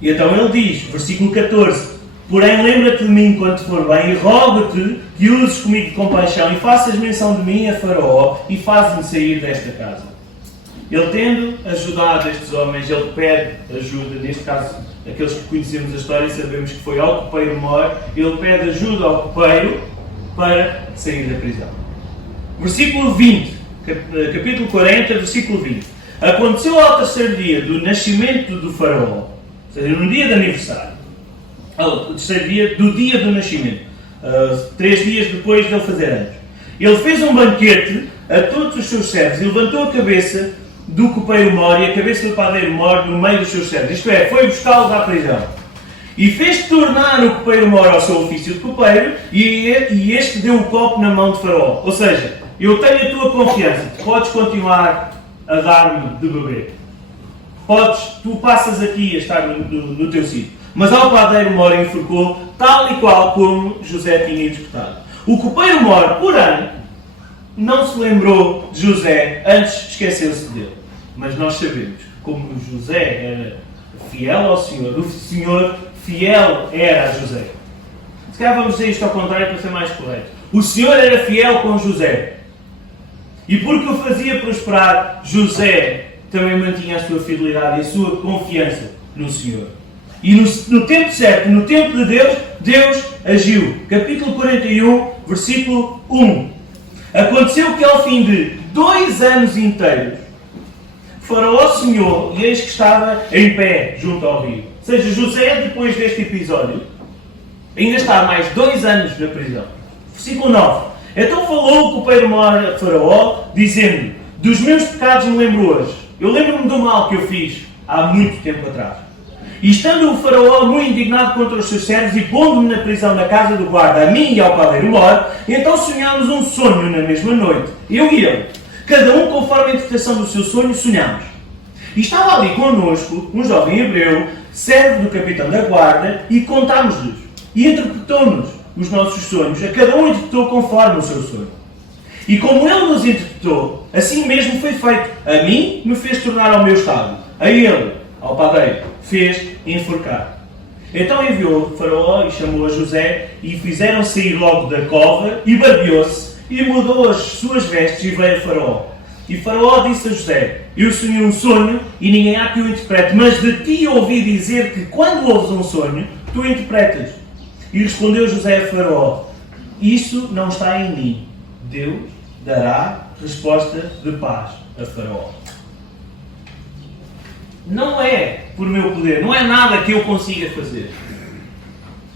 E então ele diz, versículo 14, porém lembra-te de mim quando for bem e rogo-te que uses comigo de compaixão e faças menção de mim a Faraó e faz-me sair desta casa. Ele tendo ajudado estes homens, ele pede ajuda, neste caso, aqueles que conhecemos a história e sabemos que foi ao copeiro mor, ele pede ajuda ao copeiro para sair da prisão. Versículo 20, capítulo 40, versículo 20. Aconteceu ao terceiro dia do nascimento do faraó, Ou seja, no dia de aniversário. O terceiro dia do dia do nascimento. 3 dias depois de ele fazer anos. Ele fez um banquete a todos os seus servos e levantou a cabeça do copeiro-mor e a cabeça do padeiro-mor no meio dos seus servos. Isto é, foi buscá-los à prisão. E fez tornar o copeiro-mor ao seu ofício de copeiro e este deu o copo na mão de Faraó. Ou seja, eu tenho a tua confiança, tu podes continuar a dar-me de beber. Tu passas aqui a estar no teu sítio. Mas ao padeiro-mor enforcou tal e qual como José tinha executado. O copeiro-mor, porém, não se lembrou de José, antes esqueceu-se dele. Mas nós sabemos que como José era fiel ao Senhor, o Senhor fiel era a José. Se calhar vamos dizer isto ao contrário para ser mais correto. O Senhor era fiel com José. E porque o fazia prosperar, José também mantinha a sua fidelidade e a sua confiança no Senhor. E no tempo certo, no tempo de Deus, Deus agiu. Capítulo 41, versículo 1. Aconteceu que ao fim de 2 anos inteiros, Faraó sonhou e eis que estava em pé junto ao rio. Ou seja, José, depois deste episódio, ainda está mais 2 anos na prisão. Versículo 9. Então falou o copeiro-mor a Faraó, dizendo: dos meus pecados me lembro hoje. Eu lembro-me do mal que eu fiz há muito tempo atrás. E estando o Faraó muito indignado contra os seus servos e pondo-me na prisão na casa do guarda, a mim e ao padeiro-mor, então sonhámos um sonho na mesma noite, eu e ele. Cada um conforme a interpretação do seu sonho, sonhámos. E estava ali connosco um jovem hebreu, servo do capitão da guarda, e contámos-lhes. E interpretou-nos os nossos sonhos, a cada um interpretou conforme o seu sonho. E como ele nos interpretou, assim mesmo foi feito. A mim me fez tornar ao meu estado, a ele, ao padeiro, fez enforcar. Então enviou Faraó e chamou a José, e fizeram sair logo da cova, e barbeou-se, e mudou as suas vestes, e veio a Faraó. E Faraó disse a José: eu sonhei um sonho, e ninguém há que o interprete, mas de ti ouvi dizer que quando ouves um sonho, tu interpretas. E respondeu José a Faraó: isso não está em mim. Deus dará resposta de paz a Faraó. Não é por meu poder, não é nada que eu consiga fazer.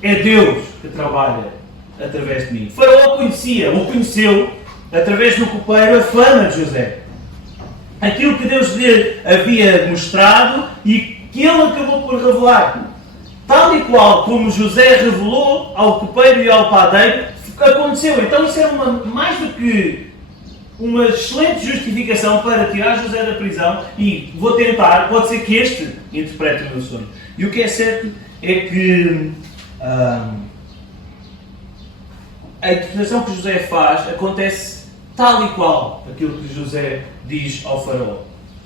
É Deus que trabalha através de mim. Faraó conheceu, através do copeiro, a fama de José. Aquilo que Deus lhe havia mostrado e que ele acabou por revelar. Tal e qual como José revelou ao copeiro e ao padeiro, aconteceu. Então isso era mais do que uma excelente justificação para tirar José da prisão e vou tentar, pode ser que este interprete o meu sonho. E o que é certo é que a interpretação que José faz acontece tal e qual aquilo que José diz ao Faraó.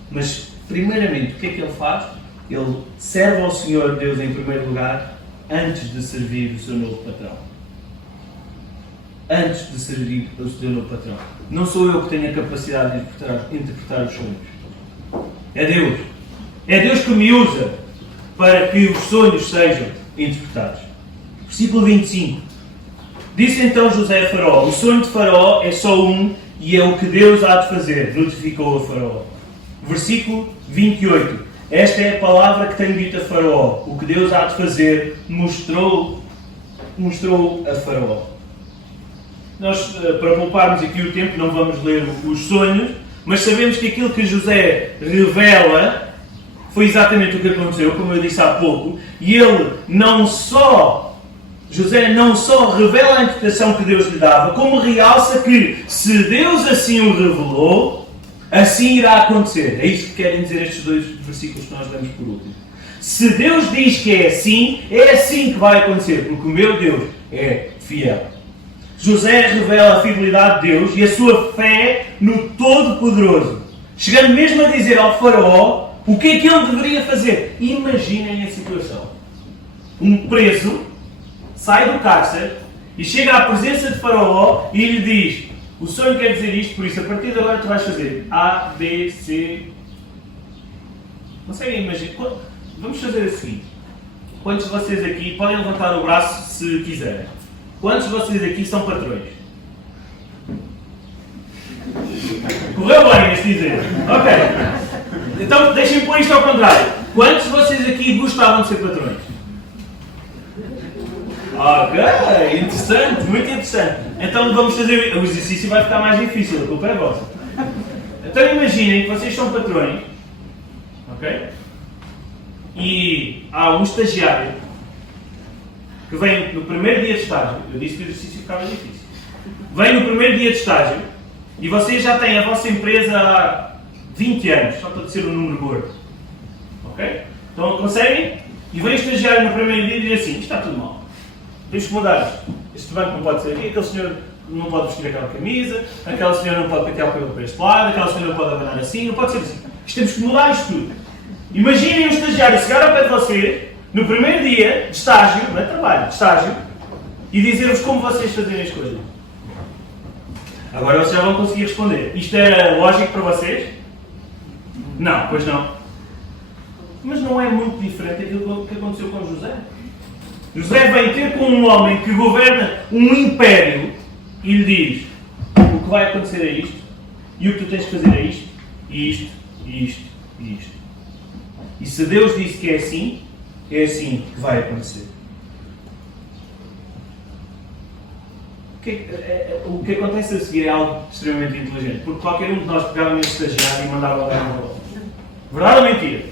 Mas, primeiramente, o que é que ele faz? Ele serve ao Senhor Deus em primeiro lugar antes de servir o seu novo patrão. Antes de servir o seu novo patrão. Não sou eu que tenho a capacidade de interpretar os sonhos. É Deus. É Deus que me usa para que os sonhos sejam interpretados. Versículo 25. Disse então José a Faraó: o sonho de Faraó é só um e é o que Deus há de fazer, notificou a Faraó. Versículo 28. Esta é a palavra que tenho dito a Faraó. O que Deus há de fazer mostrou a Faraó. Nós, para pouparmos aqui o tempo, não vamos ler os sonhos, mas sabemos que aquilo que José revela foi exatamente o que aconteceu, como eu disse há pouco, e José não só revela a interpretação que Deus lhe dava, como realça que, se Deus assim o revelou, assim irá acontecer. É isto que querem dizer estes 2 versículos que nós lemos por último. Se Deus diz que é assim que vai acontecer, porque o meu Deus é fiel. José revela a fidelidade de Deus e a sua fé no Todo-Poderoso, chegando mesmo a dizer ao Faraó o que é que ele deveria fazer. Imaginem a situação. Um preso sai do cárcere e chega à presença de Faraó e lhe diz: o sonho quer dizer isto, por isso a partir de agora tu vais fazer A, B, C. Conseguem imaginar? Vamos fazer o seguinte. Quantos de vocês aqui podem levantar o braço se quiserem? Quantos de vocês aqui são patrões? Correu bem este dizer. Ok. Então deixem-me pôr isto ao contrário. Quantos de vocês aqui gostavam de ser patrões? Ok, interessante, muito interessante. Então vamos fazer, o exercício vai ficar mais difícil, a culpa é vossa. Então imaginem que vocês são patrões, ok? E há um estagiário que vem no primeiro dia de estágio, eu disse que o exercício ficava difícil. Vem no primeiro dia de estágio e vocês já têm a vossa empresa há 20 anos, só para dizer um número gordo. Ok? Então conseguem? E vem o estagiário no primeiro dia e diz assim, isto está tudo mal. Temos que mudar isto. Este banco não pode ser aqui, aquele senhor não pode vestir aquela camisa, aquela senhora não pode pentear o cabelo para este lado, aquela senhora não pode abanar assim, não pode ser assim. Isto temos que mudar isto tudo. Imaginem o estagiário chegar ao pé de vocês, no primeiro dia de estágio, não é trabalho, de estágio, e dizer-vos como vocês fazem as coisas. Agora vocês já vão conseguir responder. Isto era lógico para vocês? Não, pois não. Mas não é muito diferente daquilo que aconteceu com José. José vem ter com um homem que governa um império e lhe diz: o que vai acontecer é isto, e o que tu tens de fazer é isto, e isto, e isto, e isto. E se Deus disse que é assim que vai acontecer. O que acontece a seguir é algo extremamente inteligente, porque qualquer um de nós pegava nesse estagiário e mandava dar uma volta. Verdade ou mentira?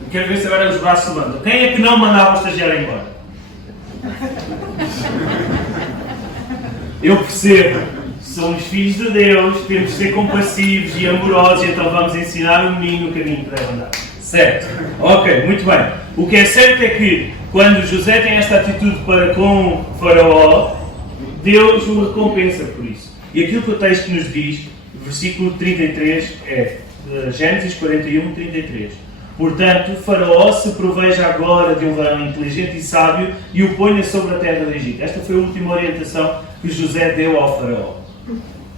Eu quero ver se agora os braços se levantam. Quem é que não mandava o estagiário embora? Eu percebo, somos filhos de Deus, temos de ser compassivos e amorosos, então vamos ensinar o menino o caminho que deve andar. Certo? Ok, muito bem. O que é certo é que quando José tem esta atitude para com Faraó, Deus o recompensa por isso. E aquilo que o texto nos diz, versículo 33, é Gênesis 41, 33. Portanto, Faraó se proveja agora de um varão inteligente e sábio e o ponha sobre a terra do Egito. Esta foi a última orientação que José deu ao Faraó.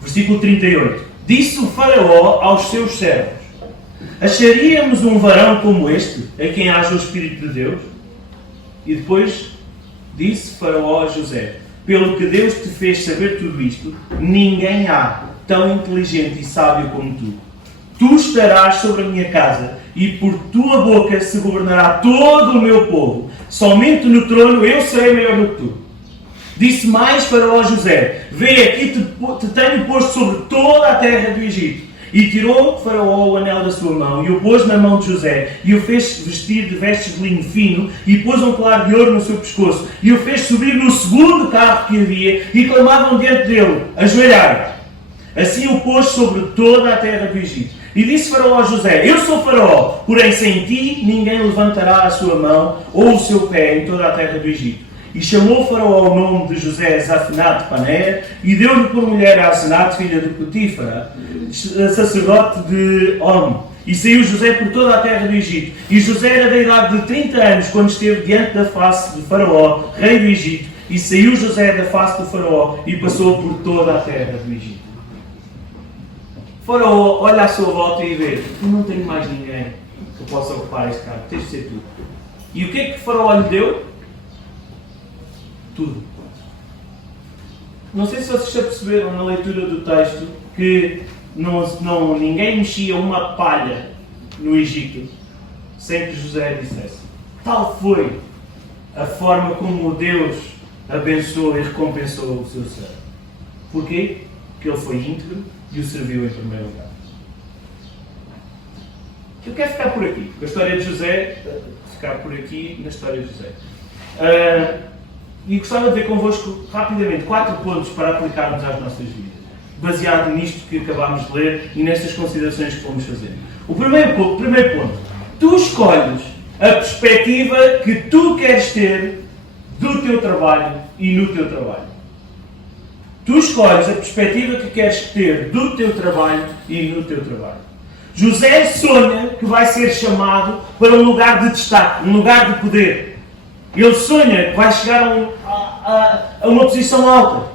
Versículo 38. Disse o Faraó aos seus servos: acharíamos um varão como este, a quem haja o Espírito de Deus? E depois disse Faraó a José: pelo que Deus te fez saber tudo isto, ninguém há tão inteligente e sábio como tu. Tu estarás sobre a minha casa, e por tua boca se governará todo o meu povo. Somente no trono eu serei maior do que tu. Disse mais Faraó a José: vê, aqui te tenho posto sobre toda a terra do Egito. E tirou Faraó o anel da sua mão, e o pôs na mão de José, e o fez vestir de vestes de linho fino, e pôs um colar de ouro no seu pescoço, e o fez subir no segundo carro que havia, e clamavam diante dele: ajoelhai. Assim o pôs sobre toda a terra do Egito. E disse Faraó a José: eu sou Faraó, porém sem ti ninguém levantará a sua mão ou o seu pé em toda a terra do Egito. E chamou Faraó o nome de José Zafinat-Paneia, e deu-lhe por mulher a Asenat, filha de Potífara, sacerdote de On. E saiu José por toda a terra do Egito. E José era da idade de 30 anos, quando esteve diante da face de Faraó, rei do Egito. E saiu José da face do Faraó, e passou por toda a terra do Egito. Faraó olha à sua volta e vê: eu não tenho mais ninguém que possa ocupar este cargo, tens de ser tu. E o que é que Faraó lhe deu? Tudo. Não sei se vocês já perceberam na leitura do texto que ninguém mexia uma palha no Egito sem que José dissesse. Tal foi a forma como Deus abençoou e recompensou o seu servo. Porquê? Porque ele foi íntegro e o serviu em primeiro lugar. Eu quero ficar por aqui, com a história de José, ficar por aqui na história de José. E gostava de ver convosco rapidamente 4 pontos para aplicarmos às nossas vidas, baseado nisto que acabámos de ler e nestas considerações que fomos fazer. O primeiro ponto, tu escolhes a perspectiva que tu queres ter do teu trabalho e no teu trabalho. Tu escolhes a perspectiva que queres ter do teu trabalho e no teu trabalho. José sonha que vai ser chamado para um lugar de destaque, um lugar de poder. Ele sonha que vai chegar a uma posição alta.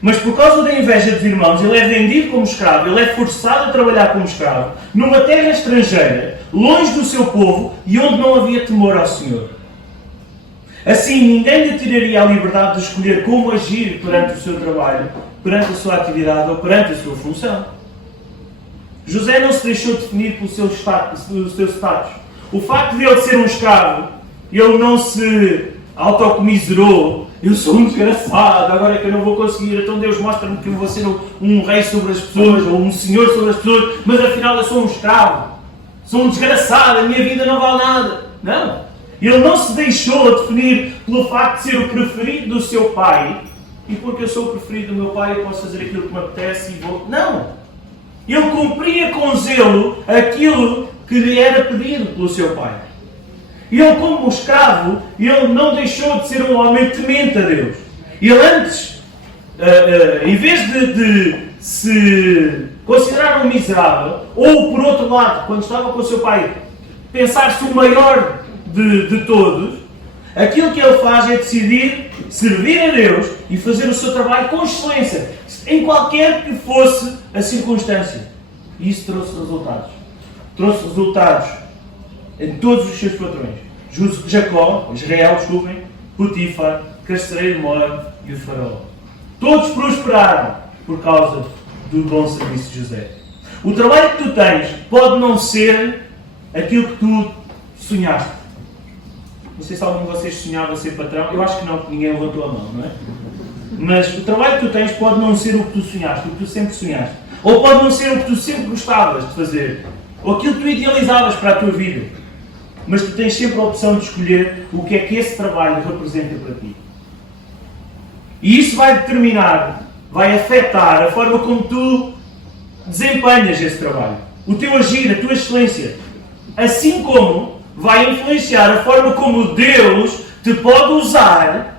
Mas por causa da inveja dos irmãos, ele é vendido como escravo, ele é forçado a trabalhar como escravo, numa terra estrangeira, longe do seu povo e onde não havia temor ao Senhor. Assim, ninguém lhe tiraria a liberdade de escolher como agir perante o seu trabalho, perante a sua atividade ou perante a sua função. José não se deixou definir pelo seu status. O facto de ele ser um escravo, ele não se autocomiserou. Eu sou um desgraçado, agora é que eu não vou conseguir, então Deus mostra-me que eu vou ser um rei sobre as pessoas, ou um senhor sobre as pessoas, mas afinal eu sou um escravo. Sou um desgraçado, a minha vida não vale nada. Não. Ele não se deixou definir pelo facto de ser o preferido do seu pai, e porque eu sou o preferido do meu pai eu posso fazer aquilo que me apetece e vou... Não! Ele cumpria com zelo aquilo que lhe era pedido pelo seu pai. Ele, como um escravo, ele não deixou de ser um homem temente a Deus. Ele antes, em vez de se considerar um miserável, ou por outro lado, quando estava com o seu pai, pensar-se o maior de todos, aquilo que ele faz é decidir servir a Deus e fazer o seu trabalho com excelência, em qualquer que fosse a circunstância. E isso trouxe resultados. Trouxe resultados em todos os seus patrões. Jacó, Israel, desculpem, Potifar, Carcereiro Mor e o Faraó. Todos prosperaram por causa do bom serviço de José. O trabalho que tu tens pode não ser aquilo que tu sonhaste. Não sei se algum de vocês sonhava ser patrão. Eu acho que não, porque ninguém levantou a mão, não é? Mas o trabalho que tu tens pode não ser o que tu sonhaste, o que tu sempre sonhaste. Ou pode não ser o que tu sempre gostavas de fazer. Ou aquilo que tu idealizavas para a tua vida. Mas tu tens sempre a opção de escolher o que é que esse trabalho representa para ti. E isso vai determinar, vai afetar a forma como tu desempenhas esse trabalho. O teu agir, a tua excelência. Assim como vai influenciar a forma como Deus te pode usar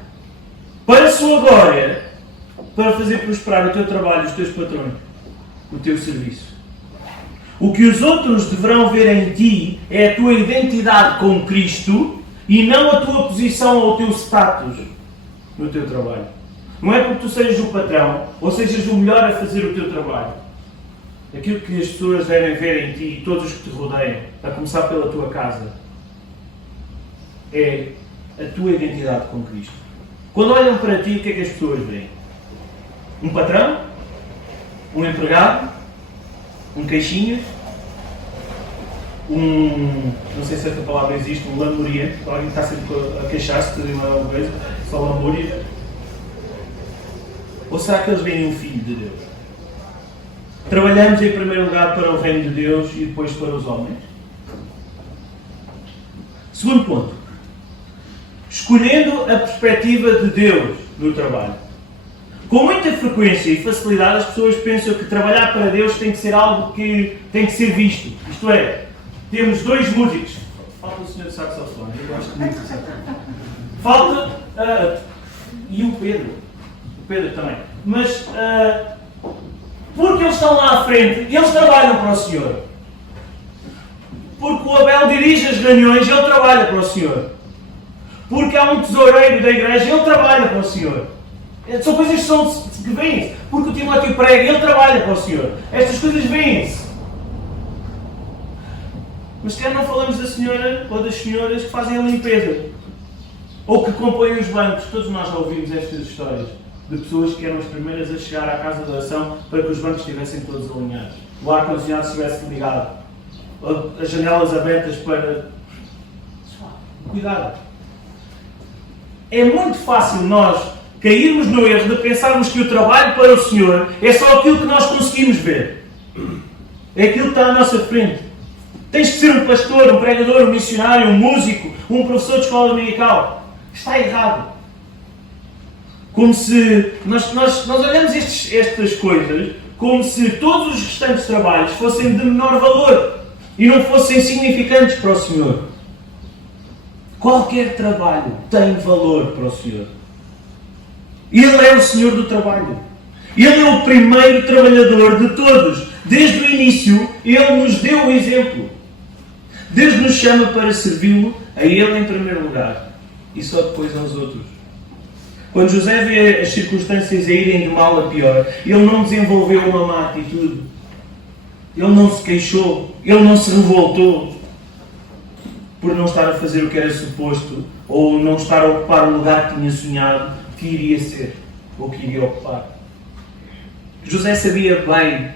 para a sua glória, para fazer prosperar o teu trabalho, os teus patrões, o teu serviço. O que os outros deverão ver em ti é a tua identidade com Cristo e não a tua posição ou o teu status no teu trabalho. Não é porque tu sejas o patrão ou sejas o melhor a fazer o teu trabalho. Aquilo que as pessoas devem ver em ti e todos os que te rodeiam, a começar pela tua casa, é a tua identidade com Cristo. Quando olham para ti, o que é que as pessoas veem? Um patrão? Um empregado? Um queixinhas? Não sei se esta palavra existe, um lamúria. Alguém está sempre a queixar-se de uma coisa, só lamúria. Ou será que eles veem um filho de Deus? Trabalhamos em primeiro lugar para o reino de Deus e depois para os homens? Segundo ponto. Escolhendo a perspectiva de Deus no trabalho. Com muita frequência e facilidade as pessoas pensam que trabalhar para Deus tem que ser algo que tem que ser visto. Isto é, temos dois músicos. Falta o senhor de saxofone, eu gosto muito. Falta e o Pedro. O Pedro também. Mas porque eles estão lá à frente e eles trabalham para o Senhor. Porque o Abel dirige as reuniões e ele trabalha para o Senhor. Porque há um tesoureiro da igreja e ele trabalha para o Senhor. São coisas que vêm-se. Porque o Timóteo prega e ele trabalha para o Senhor. Estas coisas vêm-se. Mas se calhar não falamos da senhora ou das senhoras que fazem a limpeza. Ou que compõem os bancos. Todos nós já ouvimos estas histórias. De pessoas que eram as primeiras a chegar à casa de oração para que os bancos estivessem todos alinhados. O ar-condicionado estivesse ligado. As janelas abertas para... Cuidado. É muito fácil nós cairmos no erro de pensarmos que o trabalho para o Senhor é só aquilo que nós conseguimos ver. É aquilo que está à nossa frente. Tens que ser um pastor, um pregador, um missionário, um músico, um professor de escola dominical. Está errado. Como se nós olhamos estas coisas como se todos os restantes trabalhos fossem de menor valor e não fossem significantes para o Senhor. Qualquer trabalho tem valor para o Senhor. Ele é o Senhor do trabalho. Ele é o primeiro trabalhador de todos. Desde o início, Ele nos deu o exemplo. Deus nos chama para servi-lo a Ele em primeiro lugar e só depois aos outros. Quando José vê as circunstâncias a irem de mal a pior, ele não desenvolveu uma má atitude. Ele não se queixou. Ele não se revoltou por não estar a fazer o que era suposto ou não estar a ocupar o lugar que tinha sonhado que iria ser ou que iria ocupar. José sabia bem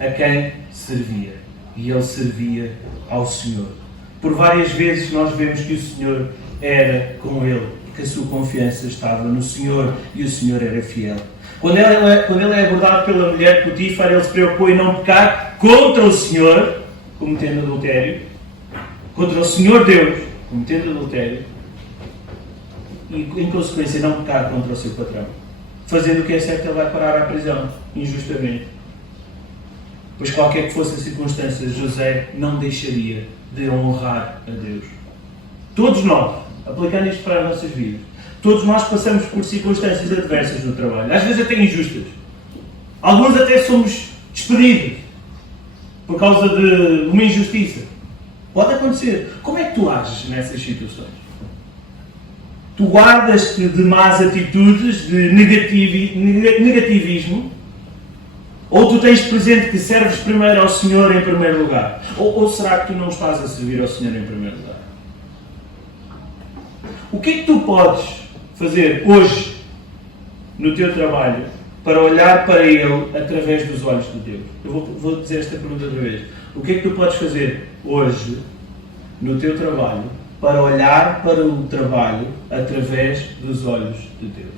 a quem servia e ele servia ao Senhor. Por várias vezes nós vemos que o Senhor era com ele, que a sua confiança estava no Senhor e o Senhor era fiel. Quando ele é abordado pela mulher de Potifar, ele se preocupou em não pecar contra o Senhor, cometendo adultério, contra o Senhor Deus, cometendo adultério, e em consequência não pecar contra o seu patrão. Fazendo o que é certo, ele vai parar à prisão, injustamente. Pois qualquer que fosse a circunstância, José não deixaria de honrar a Deus. Todos nós, aplicando isto para as nossas vidas, todos nós passamos por circunstâncias adversas no trabalho, às vezes até injustas. Alguns até somos despedidos por causa de uma injustiça. Pode acontecer. Como é que tu ages nessas situações? Tu guardas-te de más atitudes, de negativismo? Ou tu tens presente que serves primeiro ao Senhor em primeiro lugar? Ou será que tu não estás a servir ao Senhor em primeiro lugar? O que é que tu podes fazer hoje no teu trabalho para olhar para Ele através dos olhos de Deus? Eu vou dizer esta pergunta outra vez. O que é que tu podes fazer hoje no teu trabalho para olhar para o trabalho através dos olhos de Deus?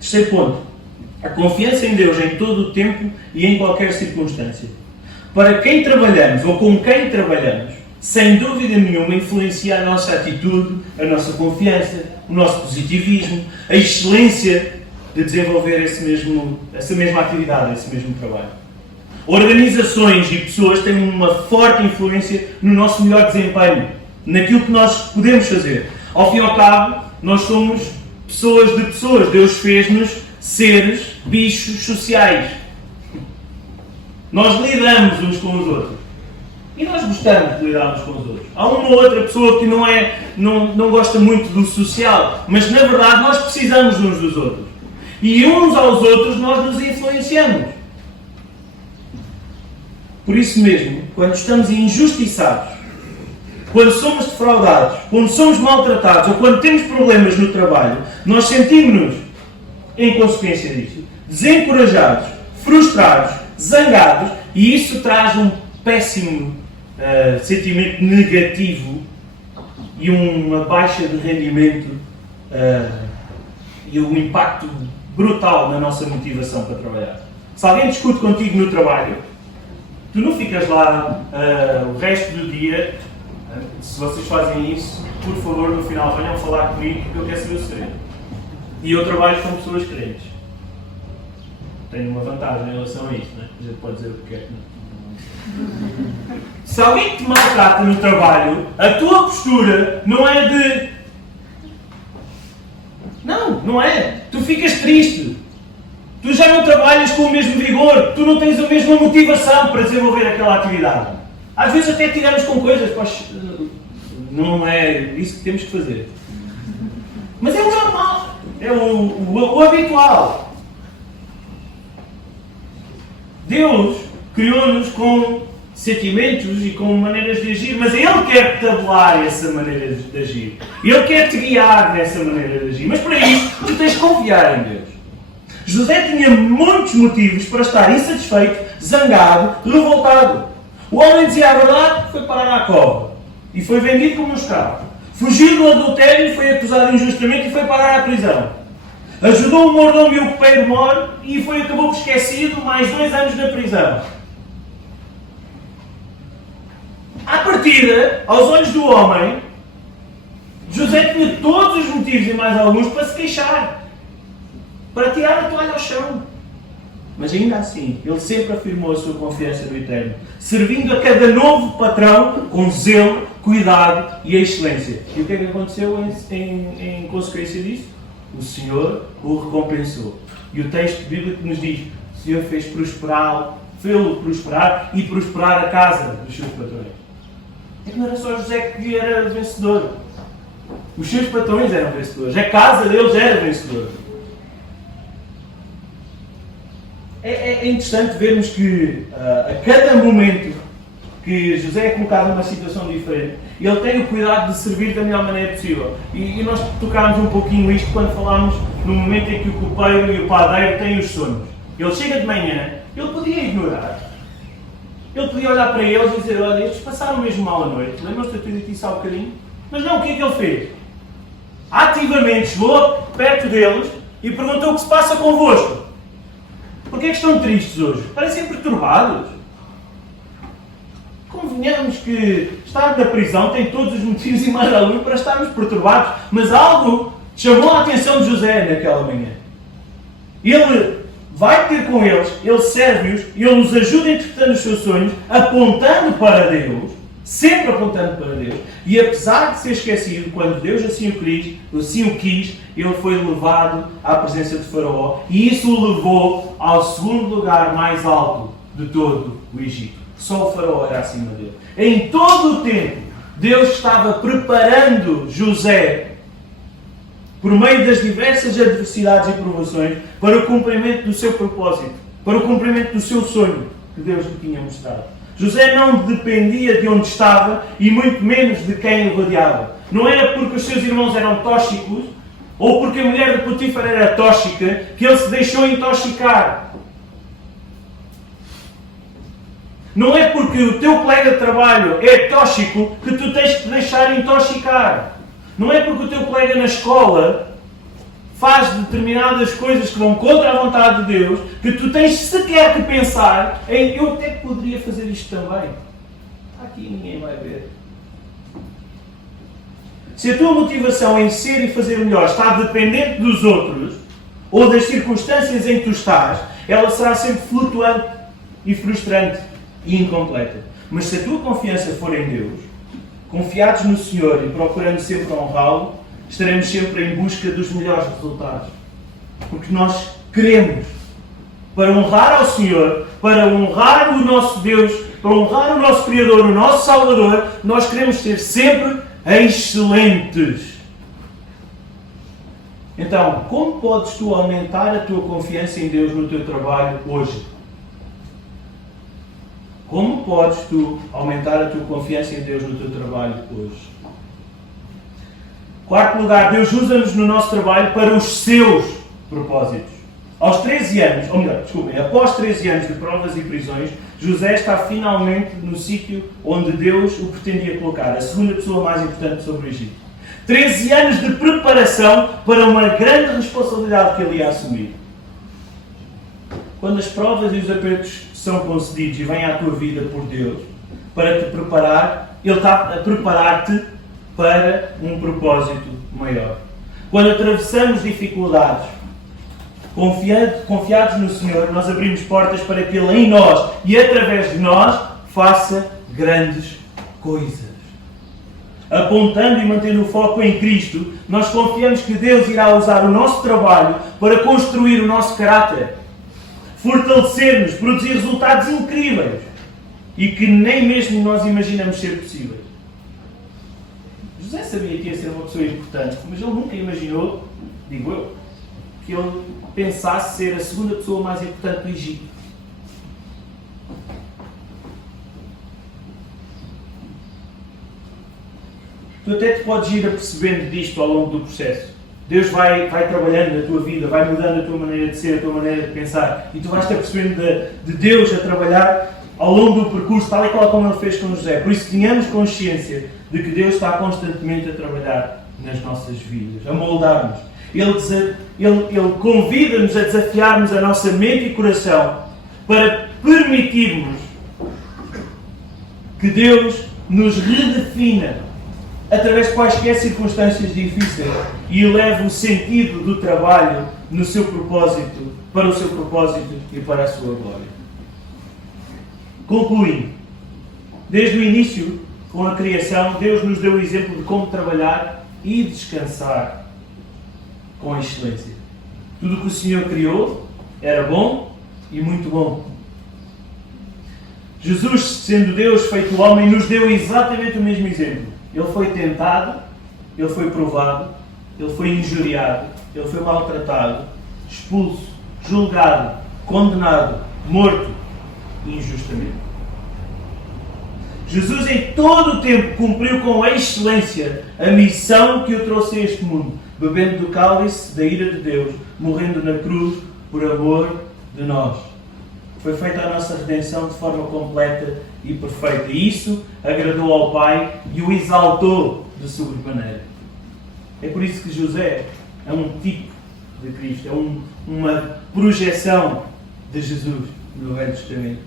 Terceiro ponto. A confiança em Deus em todo o tempo e em qualquer circunstância. Para quem trabalhamos ou com quem trabalhamos, sem dúvida nenhuma influencia a nossa atitude, a nossa confiança, o nosso positivismo, a excelência de desenvolver essa mesma atividade, esse mesmo trabalho. Organizações e pessoas têm uma forte influência no nosso melhor desempenho, naquilo que nós podemos fazer. Ao fim e ao cabo, nós somos pessoas de pessoas. Deus fez-nos seres, bichos sociais. Nós lidamos uns com os outros. E nós gostamos de lidar uns com os outros. Há uma ou outra pessoa que não gosta muito do social, mas na verdade nós precisamos uns dos outros. E uns aos outros nós nos influenciamos. Por isso mesmo, quando estamos injustiçados, quando somos defraudados, quando somos maltratados ou quando temos problemas no trabalho, nós sentimos-nos, em consequência disso, desencorajados, frustrados, zangados, e isso traz um péssimo sentimento negativo e uma baixa de rendimento e um impacto brutal na nossa motivação para trabalhar. Se alguém discute contigo no trabalho, tu não ficas lá o resto do dia. Se vocês fazem isso, por favor, no final venham falar comigo, porque eu quero saber o segredo. E eu trabalho com pessoas crentes. Tenho uma vantagem em relação a isso, não é? A gente pode dizer o que quer. Se alguém te maltrata no trabalho, a tua postura não é de... Não é. Tu ficas triste. Tu já não trabalhas com o mesmo vigor. Tu não tens a mesma motivação para desenvolver aquela atividade. Às vezes até tiramos com coisas, pois, não é isso que temos que fazer. Mas é o normal. É o habitual. Deus criou-nos com sentimentos e com maneiras de agir, mas Ele quer tabular essa maneira de agir. Ele quer te guiar nessa maneira de agir. Mas para isso, tu tens de confiar em Deus. José tinha muitos motivos para estar insatisfeito, zangado, revoltado. O homem dizia a verdade, foi parar à cova e foi vendido como um escravo. Fugiu do adultério, foi acusado injustamente e foi parar à prisão. Ajudou o mordomo e o copeiro mor e acabou por esquecido, mais 2 anos na prisão. À partida, aos olhos do homem, José tinha todos os motivos e mais alguns para se queixar, para tirar a toalha ao chão. Mas ainda assim, ele sempre afirmou a sua confiança no Eterno, servindo a cada novo patrão com zelo, cuidado e excelência. E o que é que aconteceu em consequência disso? O Senhor o recompensou. E o texto bíblico nos diz: o Senhor fez prosperá-lo, fê-lo prosperar e prosperar a casa dos seus patrões. É que não era só José que era vencedor. Os seus patrões eram vencedores. A casa deles era vencedora. É interessante vermos que a cada momento que José é colocado numa situação diferente, ele tem o cuidado de servir da melhor maneira possível. E nós tocámos um pouquinho isto quando falámos no momento em que o copeiro e o padeiro têm os sonhos. Ele chega de manhã, ele podia ignorar. Ele podia olhar para eles e dizer, olha, estes passaram mesmo mal a noite, lembram-se de eu ter dito isso há um bocadinho? Mas não, o que é que ele fez? Ativamente chegou perto deles e perguntou o que se passa convosco. Porquê é que estão tristes hoje? Parecem perturbados. Convenhamos que estar na prisão tem todos os motivos e mais algum para estarmos perturbados, mas algo chamou a atenção de José naquela manhã. Ele vai ter com eles, ele serve-os, ele os ajuda interpretando os seus sonhos, apontando para Deus, sempre apontando para Deus, e apesar de ser esquecido, quando Deus assim o quis, ele foi levado à presença de Faraó, e isso o levou ao segundo lugar mais alto de todo o Egito. Só o Faraó era acima dele. Em todo o tempo, Deus estava preparando José, por meio das diversas adversidades e provações, para o cumprimento do seu propósito, para o cumprimento do seu sonho que Deus lhe tinha mostrado. José não dependia de onde estava e muito menos de quem o rodeava. Não era porque os seus irmãos eram tóxicos ou porque a mulher de Potifar era tóxica que ele se deixou intoxicar. Não é porque o teu colega de trabalho é tóxico que tu tens que te deixar intoxicar. Não é porque o teu colega na escola faz determinadas coisas que vão contra a vontade de Deus que tu tens sequer que pensar em eu até poderia fazer isto também. Aqui ninguém vai ver. Se a tua motivação em ser e fazer melhor está dependente dos outros ou das circunstâncias em que tu estás, ela será sempre flutuante e frustrante e incompleta. Mas se a tua confiança for em Deus, confiados no Senhor e procurando sempre honrá-lo, estaremos sempre em busca dos melhores resultados. Porque nós queremos, para honrar ao Senhor, para honrar o nosso Deus, para honrar o nosso Criador, o nosso Salvador, nós queremos ser sempre excelentes. Então, como podes tu aumentar a tua confiança em Deus no teu trabalho hoje? Como podes tu aumentar a tua confiança em Deus no teu trabalho hoje? Quarto lugar, Deus usa-nos no nosso trabalho para os seus propósitos. Aos 13 anos, ou melhor, desculpem, após 13 anos de provas e prisões, José está finalmente no sítio onde Deus o pretendia colocar, a segunda pessoa mais importante sobre o Egito. 13 anos de preparação para uma grande responsabilidade que ele ia assumir. Quando as provas e os apertos são concedidos e vêm à tua vida por Deus, para te preparar, Ele está a preparar-te para um propósito maior. Quando atravessamos dificuldades, confiados no Senhor, nós abrimos portas para que Ele em nós e através de nós faça grandes coisas. Apontando e mantendo o foco em Cristo, nós confiamos que Deus irá usar o nosso trabalho para construir o nosso caráter, fortalecer-nos, produzir resultados incríveis e que nem mesmo nós imaginamos ser possíveis. José sabia que ia ser uma pessoa importante, mas ele nunca imaginou, digo eu, que ele pensasse ser a segunda pessoa mais importante do Egito. Tu até te podes ir apercebendo disto ao longo do processo. Deus vai trabalhando na tua vida, vai mudando a tua maneira de ser, a tua maneira de pensar, e tu vais-te apercebendo de Deus a trabalhar ao longo do percurso, tal e qual como Ele fez com José. Por isso tenhamos consciência de que Deus está constantemente a trabalhar nas nossas vidas, a moldar-nos. Ele convida-nos a desafiarmos a nossa mente e coração para permitirmos que Deus nos redefina através de quaisquer circunstâncias difíceis e eleve o sentido do trabalho no seu propósito, para o seu propósito e para a sua glória. Concluindo, desde o início, com a criação, Deus nos deu o exemplo de como trabalhar e descansar com excelência. Tudo o que o Senhor criou era bom e muito bom. Jesus, sendo Deus feito homem, nos deu exatamente o mesmo exemplo. Ele foi tentado, ele foi provado, ele foi injuriado, ele foi maltratado, expulso, julgado, condenado, morto injustamente. Jesus em todo o tempo cumpriu com excelência a missão que o trouxe a este mundo, bebendo do cálice da ira de Deus, morrendo na cruz por amor de nós. Foi feita a nossa redenção de forma completa e perfeita. E isso agradou ao Pai e o exaltou de sobremaneira. É por isso que José é um tipo de Cristo, é uma projeção de Jesus no Velho Testamento.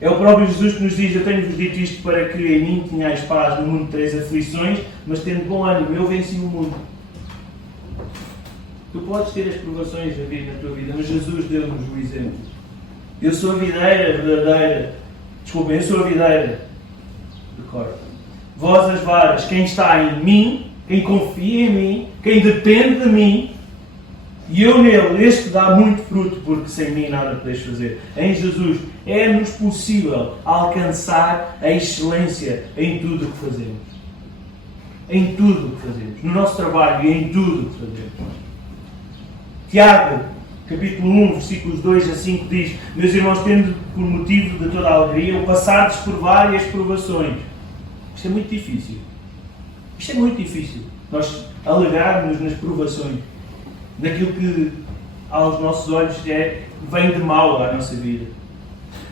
É o próprio Jesus que nos diz: eu tenho-vos dito isto para que em mim tenhais paz, no mundo tereis aflições, mas tendo bom ânimo, eu venci o mundo. Tu podes ter as provações a vir na tua vida, mas Jesus deu-nos o exemplo. Eu sou a videira verdadeira. Desculpem, eu sou a videira de corda. Vós as varas, quem está em mim, quem confia em mim, quem depende de mim, e eu nele, este dá muito fruto, porque sem mim nada podeis fazer. Em Jesus é-nos possível alcançar a excelência em tudo o que fazemos. Em tudo o que fazemos. No nosso trabalho e em tudo o que fazemos. Tiago, capítulo 1, versículos 2 a 5 diz: meus irmãos, tendo por motivo de toda a alegria o passardes por várias provações. Isto é muito difícil. Isto é muito difícil. Nós alegrarmos nas provações, naquilo que aos nossos olhos vem de mal à nossa vida.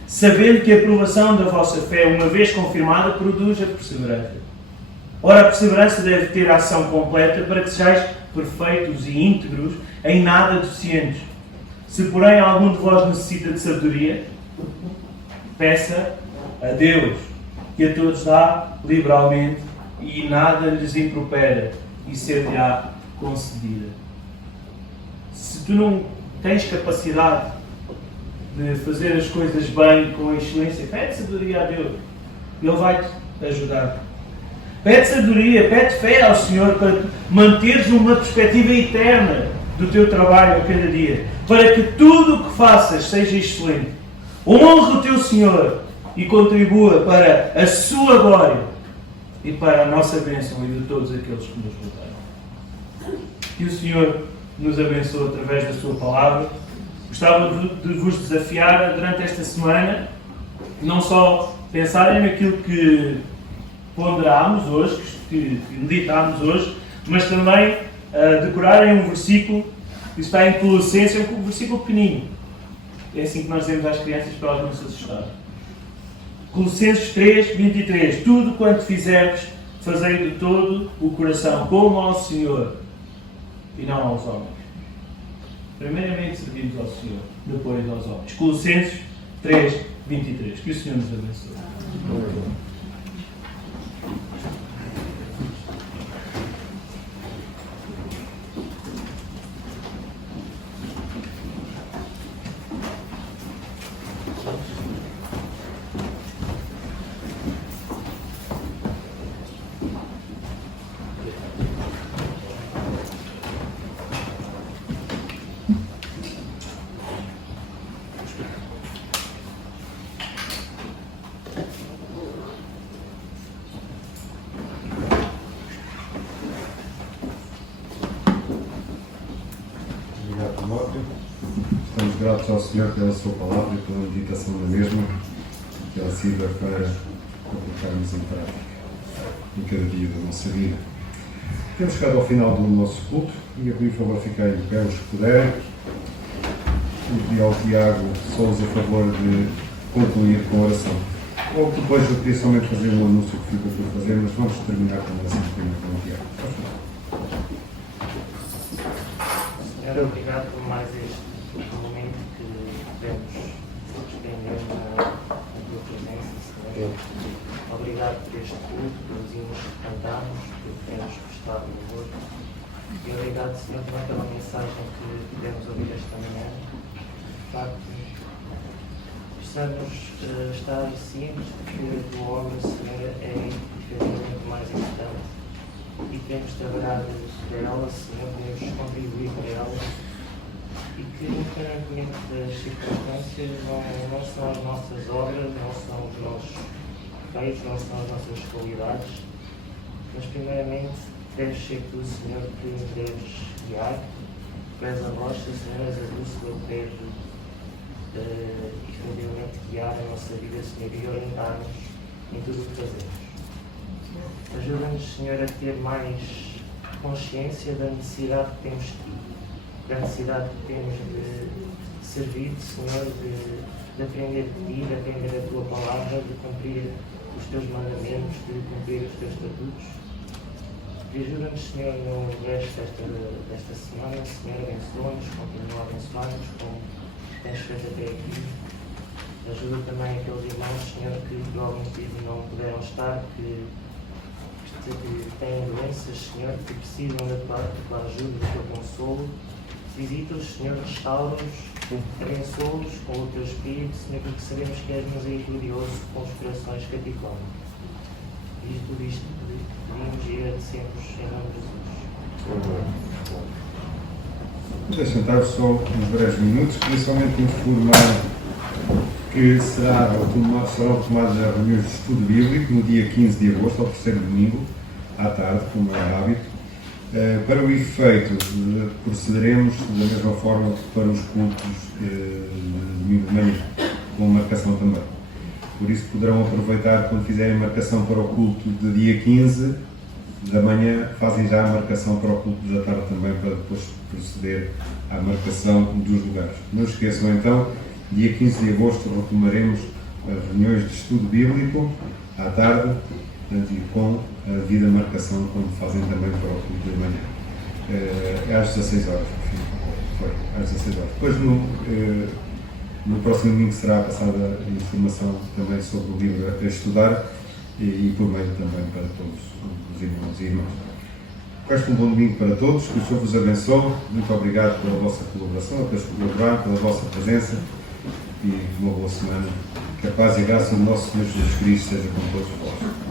Sabendo que a aprovação da vossa fé, uma vez confirmada, produz a perseverança. Ora, a perseverança deve ter a ação completa para que sejais perfeitos e íntegros, em nada deficientes. Se, porém, algum de vós necessita de sabedoria, peça a Deus, que a todos dá liberalmente e nada lhes impropera, e ser-lhe-á concedida. Se tu não tens capacidade de fazer as coisas bem, com excelência, pede sabedoria a Deus. Ele vai-te ajudar. Pede sabedoria, pede fé ao Senhor para manteres uma perspectiva eterna do teu trabalho a cada dia. Para que tudo o que faças seja excelente. Honre o teu Senhor e contribua para a sua glória e para a nossa bênção e de todos aqueles que nos rodeiam. Que o Senhor nos abençoe através da sua palavra. Gostava de vos desafiar durante esta semana, não só pensarem naquilo que ponderámos hoje, que meditámos hoje, mas também decorarem um versículo que está em Colossenses, é um versículo pequenino. É assim que nós dizemos às crianças para elas não se assustarem. Colossenses 3, 23. Tudo quanto fizerdes, fazei de todo o coração, como ao Senhor e não aos homens. Primeiramente servimos ao Senhor, depois aos homens. Colossenses 3, 23. Que o Senhor nos abençoe. Estamos gratos ao Senhor pela sua palavra e pela meditação da mesma, que ela sirva para colocarmos em prática em cada dia da nossa vida. Temos chegado ao final do nosso culto e eu por favor ficarem de pé os que puderem. Eu pedi ao Tiago Sousa a favor de concluir com a oração. Ou depois eu queria somente fazer um anúncio que fica por fazer, mas vamos terminar com a oração primeiro com o Tiago. Senhor, obrigado por mais este momento que podemos despender na tua presença, Senhor. Obrigado por este culto, pelos hinos que cantamos, por termos prestado louvor. E obrigado, Senhor, também pela mensagem que pudemos ouvir esta manhã. De facto, precisamos estar cientes de que a tua obra, Senhor, é efetivamente mais importante. E queremos trabalhar para ela, Senhor, queremos contribuir para ela e que, independentemente das circunstâncias, não são as nossas obras, não são os nossos feitos, não são as nossas qualidades, mas primeiramente deves ser tu, Senhor, que nos deves guiar, tu és a rocha, Senhor, és a bússola que deve efetivamente guiar a nossa vida, Senhor, e orientar-nos em tudo o que fazemos. Ajuda-nos, Senhor, a ter mais consciência da necessidade que temos de ti, da necessidade que temos de servir-te, Senhor, de aprender de ti, de aprender a tua palavra, de cumprir os teus mandamentos, de cumprir os teus estatutos. E ajuda-nos, Senhor, no resto desta semana. Senhor, abençoa-nos, continua a abençoar-nos como tens feito até aqui. Ajuda também aqueles irmãos, Senhor, que por algum motivo não puderam estar, que têm doenças, Senhor, que precisam da tua ajuda, do teu consolo. Visita-os, Senhor, restaura-os, abençoa-os com o teu Espírito, Senhor, porque sabemos que és misericordioso com os corações que a ti clamam. E tudo isto pedimos e agradecemos em nome de Jesus. Deixa sentar só uns breves minutos, queria somente informar que serão tomadas as reuniões de estudo bíblico no dia 15 de agosto, ao terceiro domingo, à tarde, como é hábito. Para o efeito, procederemos da mesma forma para os cultos de domingo de manhã, com marcação também. Por isso poderão aproveitar, quando fizerem marcação para o culto de dia 15 da manhã, fazem já a marcação para o culto da tarde também, para depois proceder à marcação dos lugares. Não esqueçam então, dia 15 de agosto retomaremos as reuniões de estudo bíblico à tarde, portanto, e com a devida marcação, como fazem também para o culto de manhã. É às 16 horas, foi, às 16 horas. Depois, no próximo domingo, será passada a informação também sobre o livro a estudar e por meio também para todos os irmãos e irmãs. Resto um bom domingo para todos, que o Senhor vos abençoe. Muito obrigado pela vossa colaboração, pela vossa presença e uma boa semana. Que a paz e a graça do nosso Senhor Jesus Cristo seja com todos vós.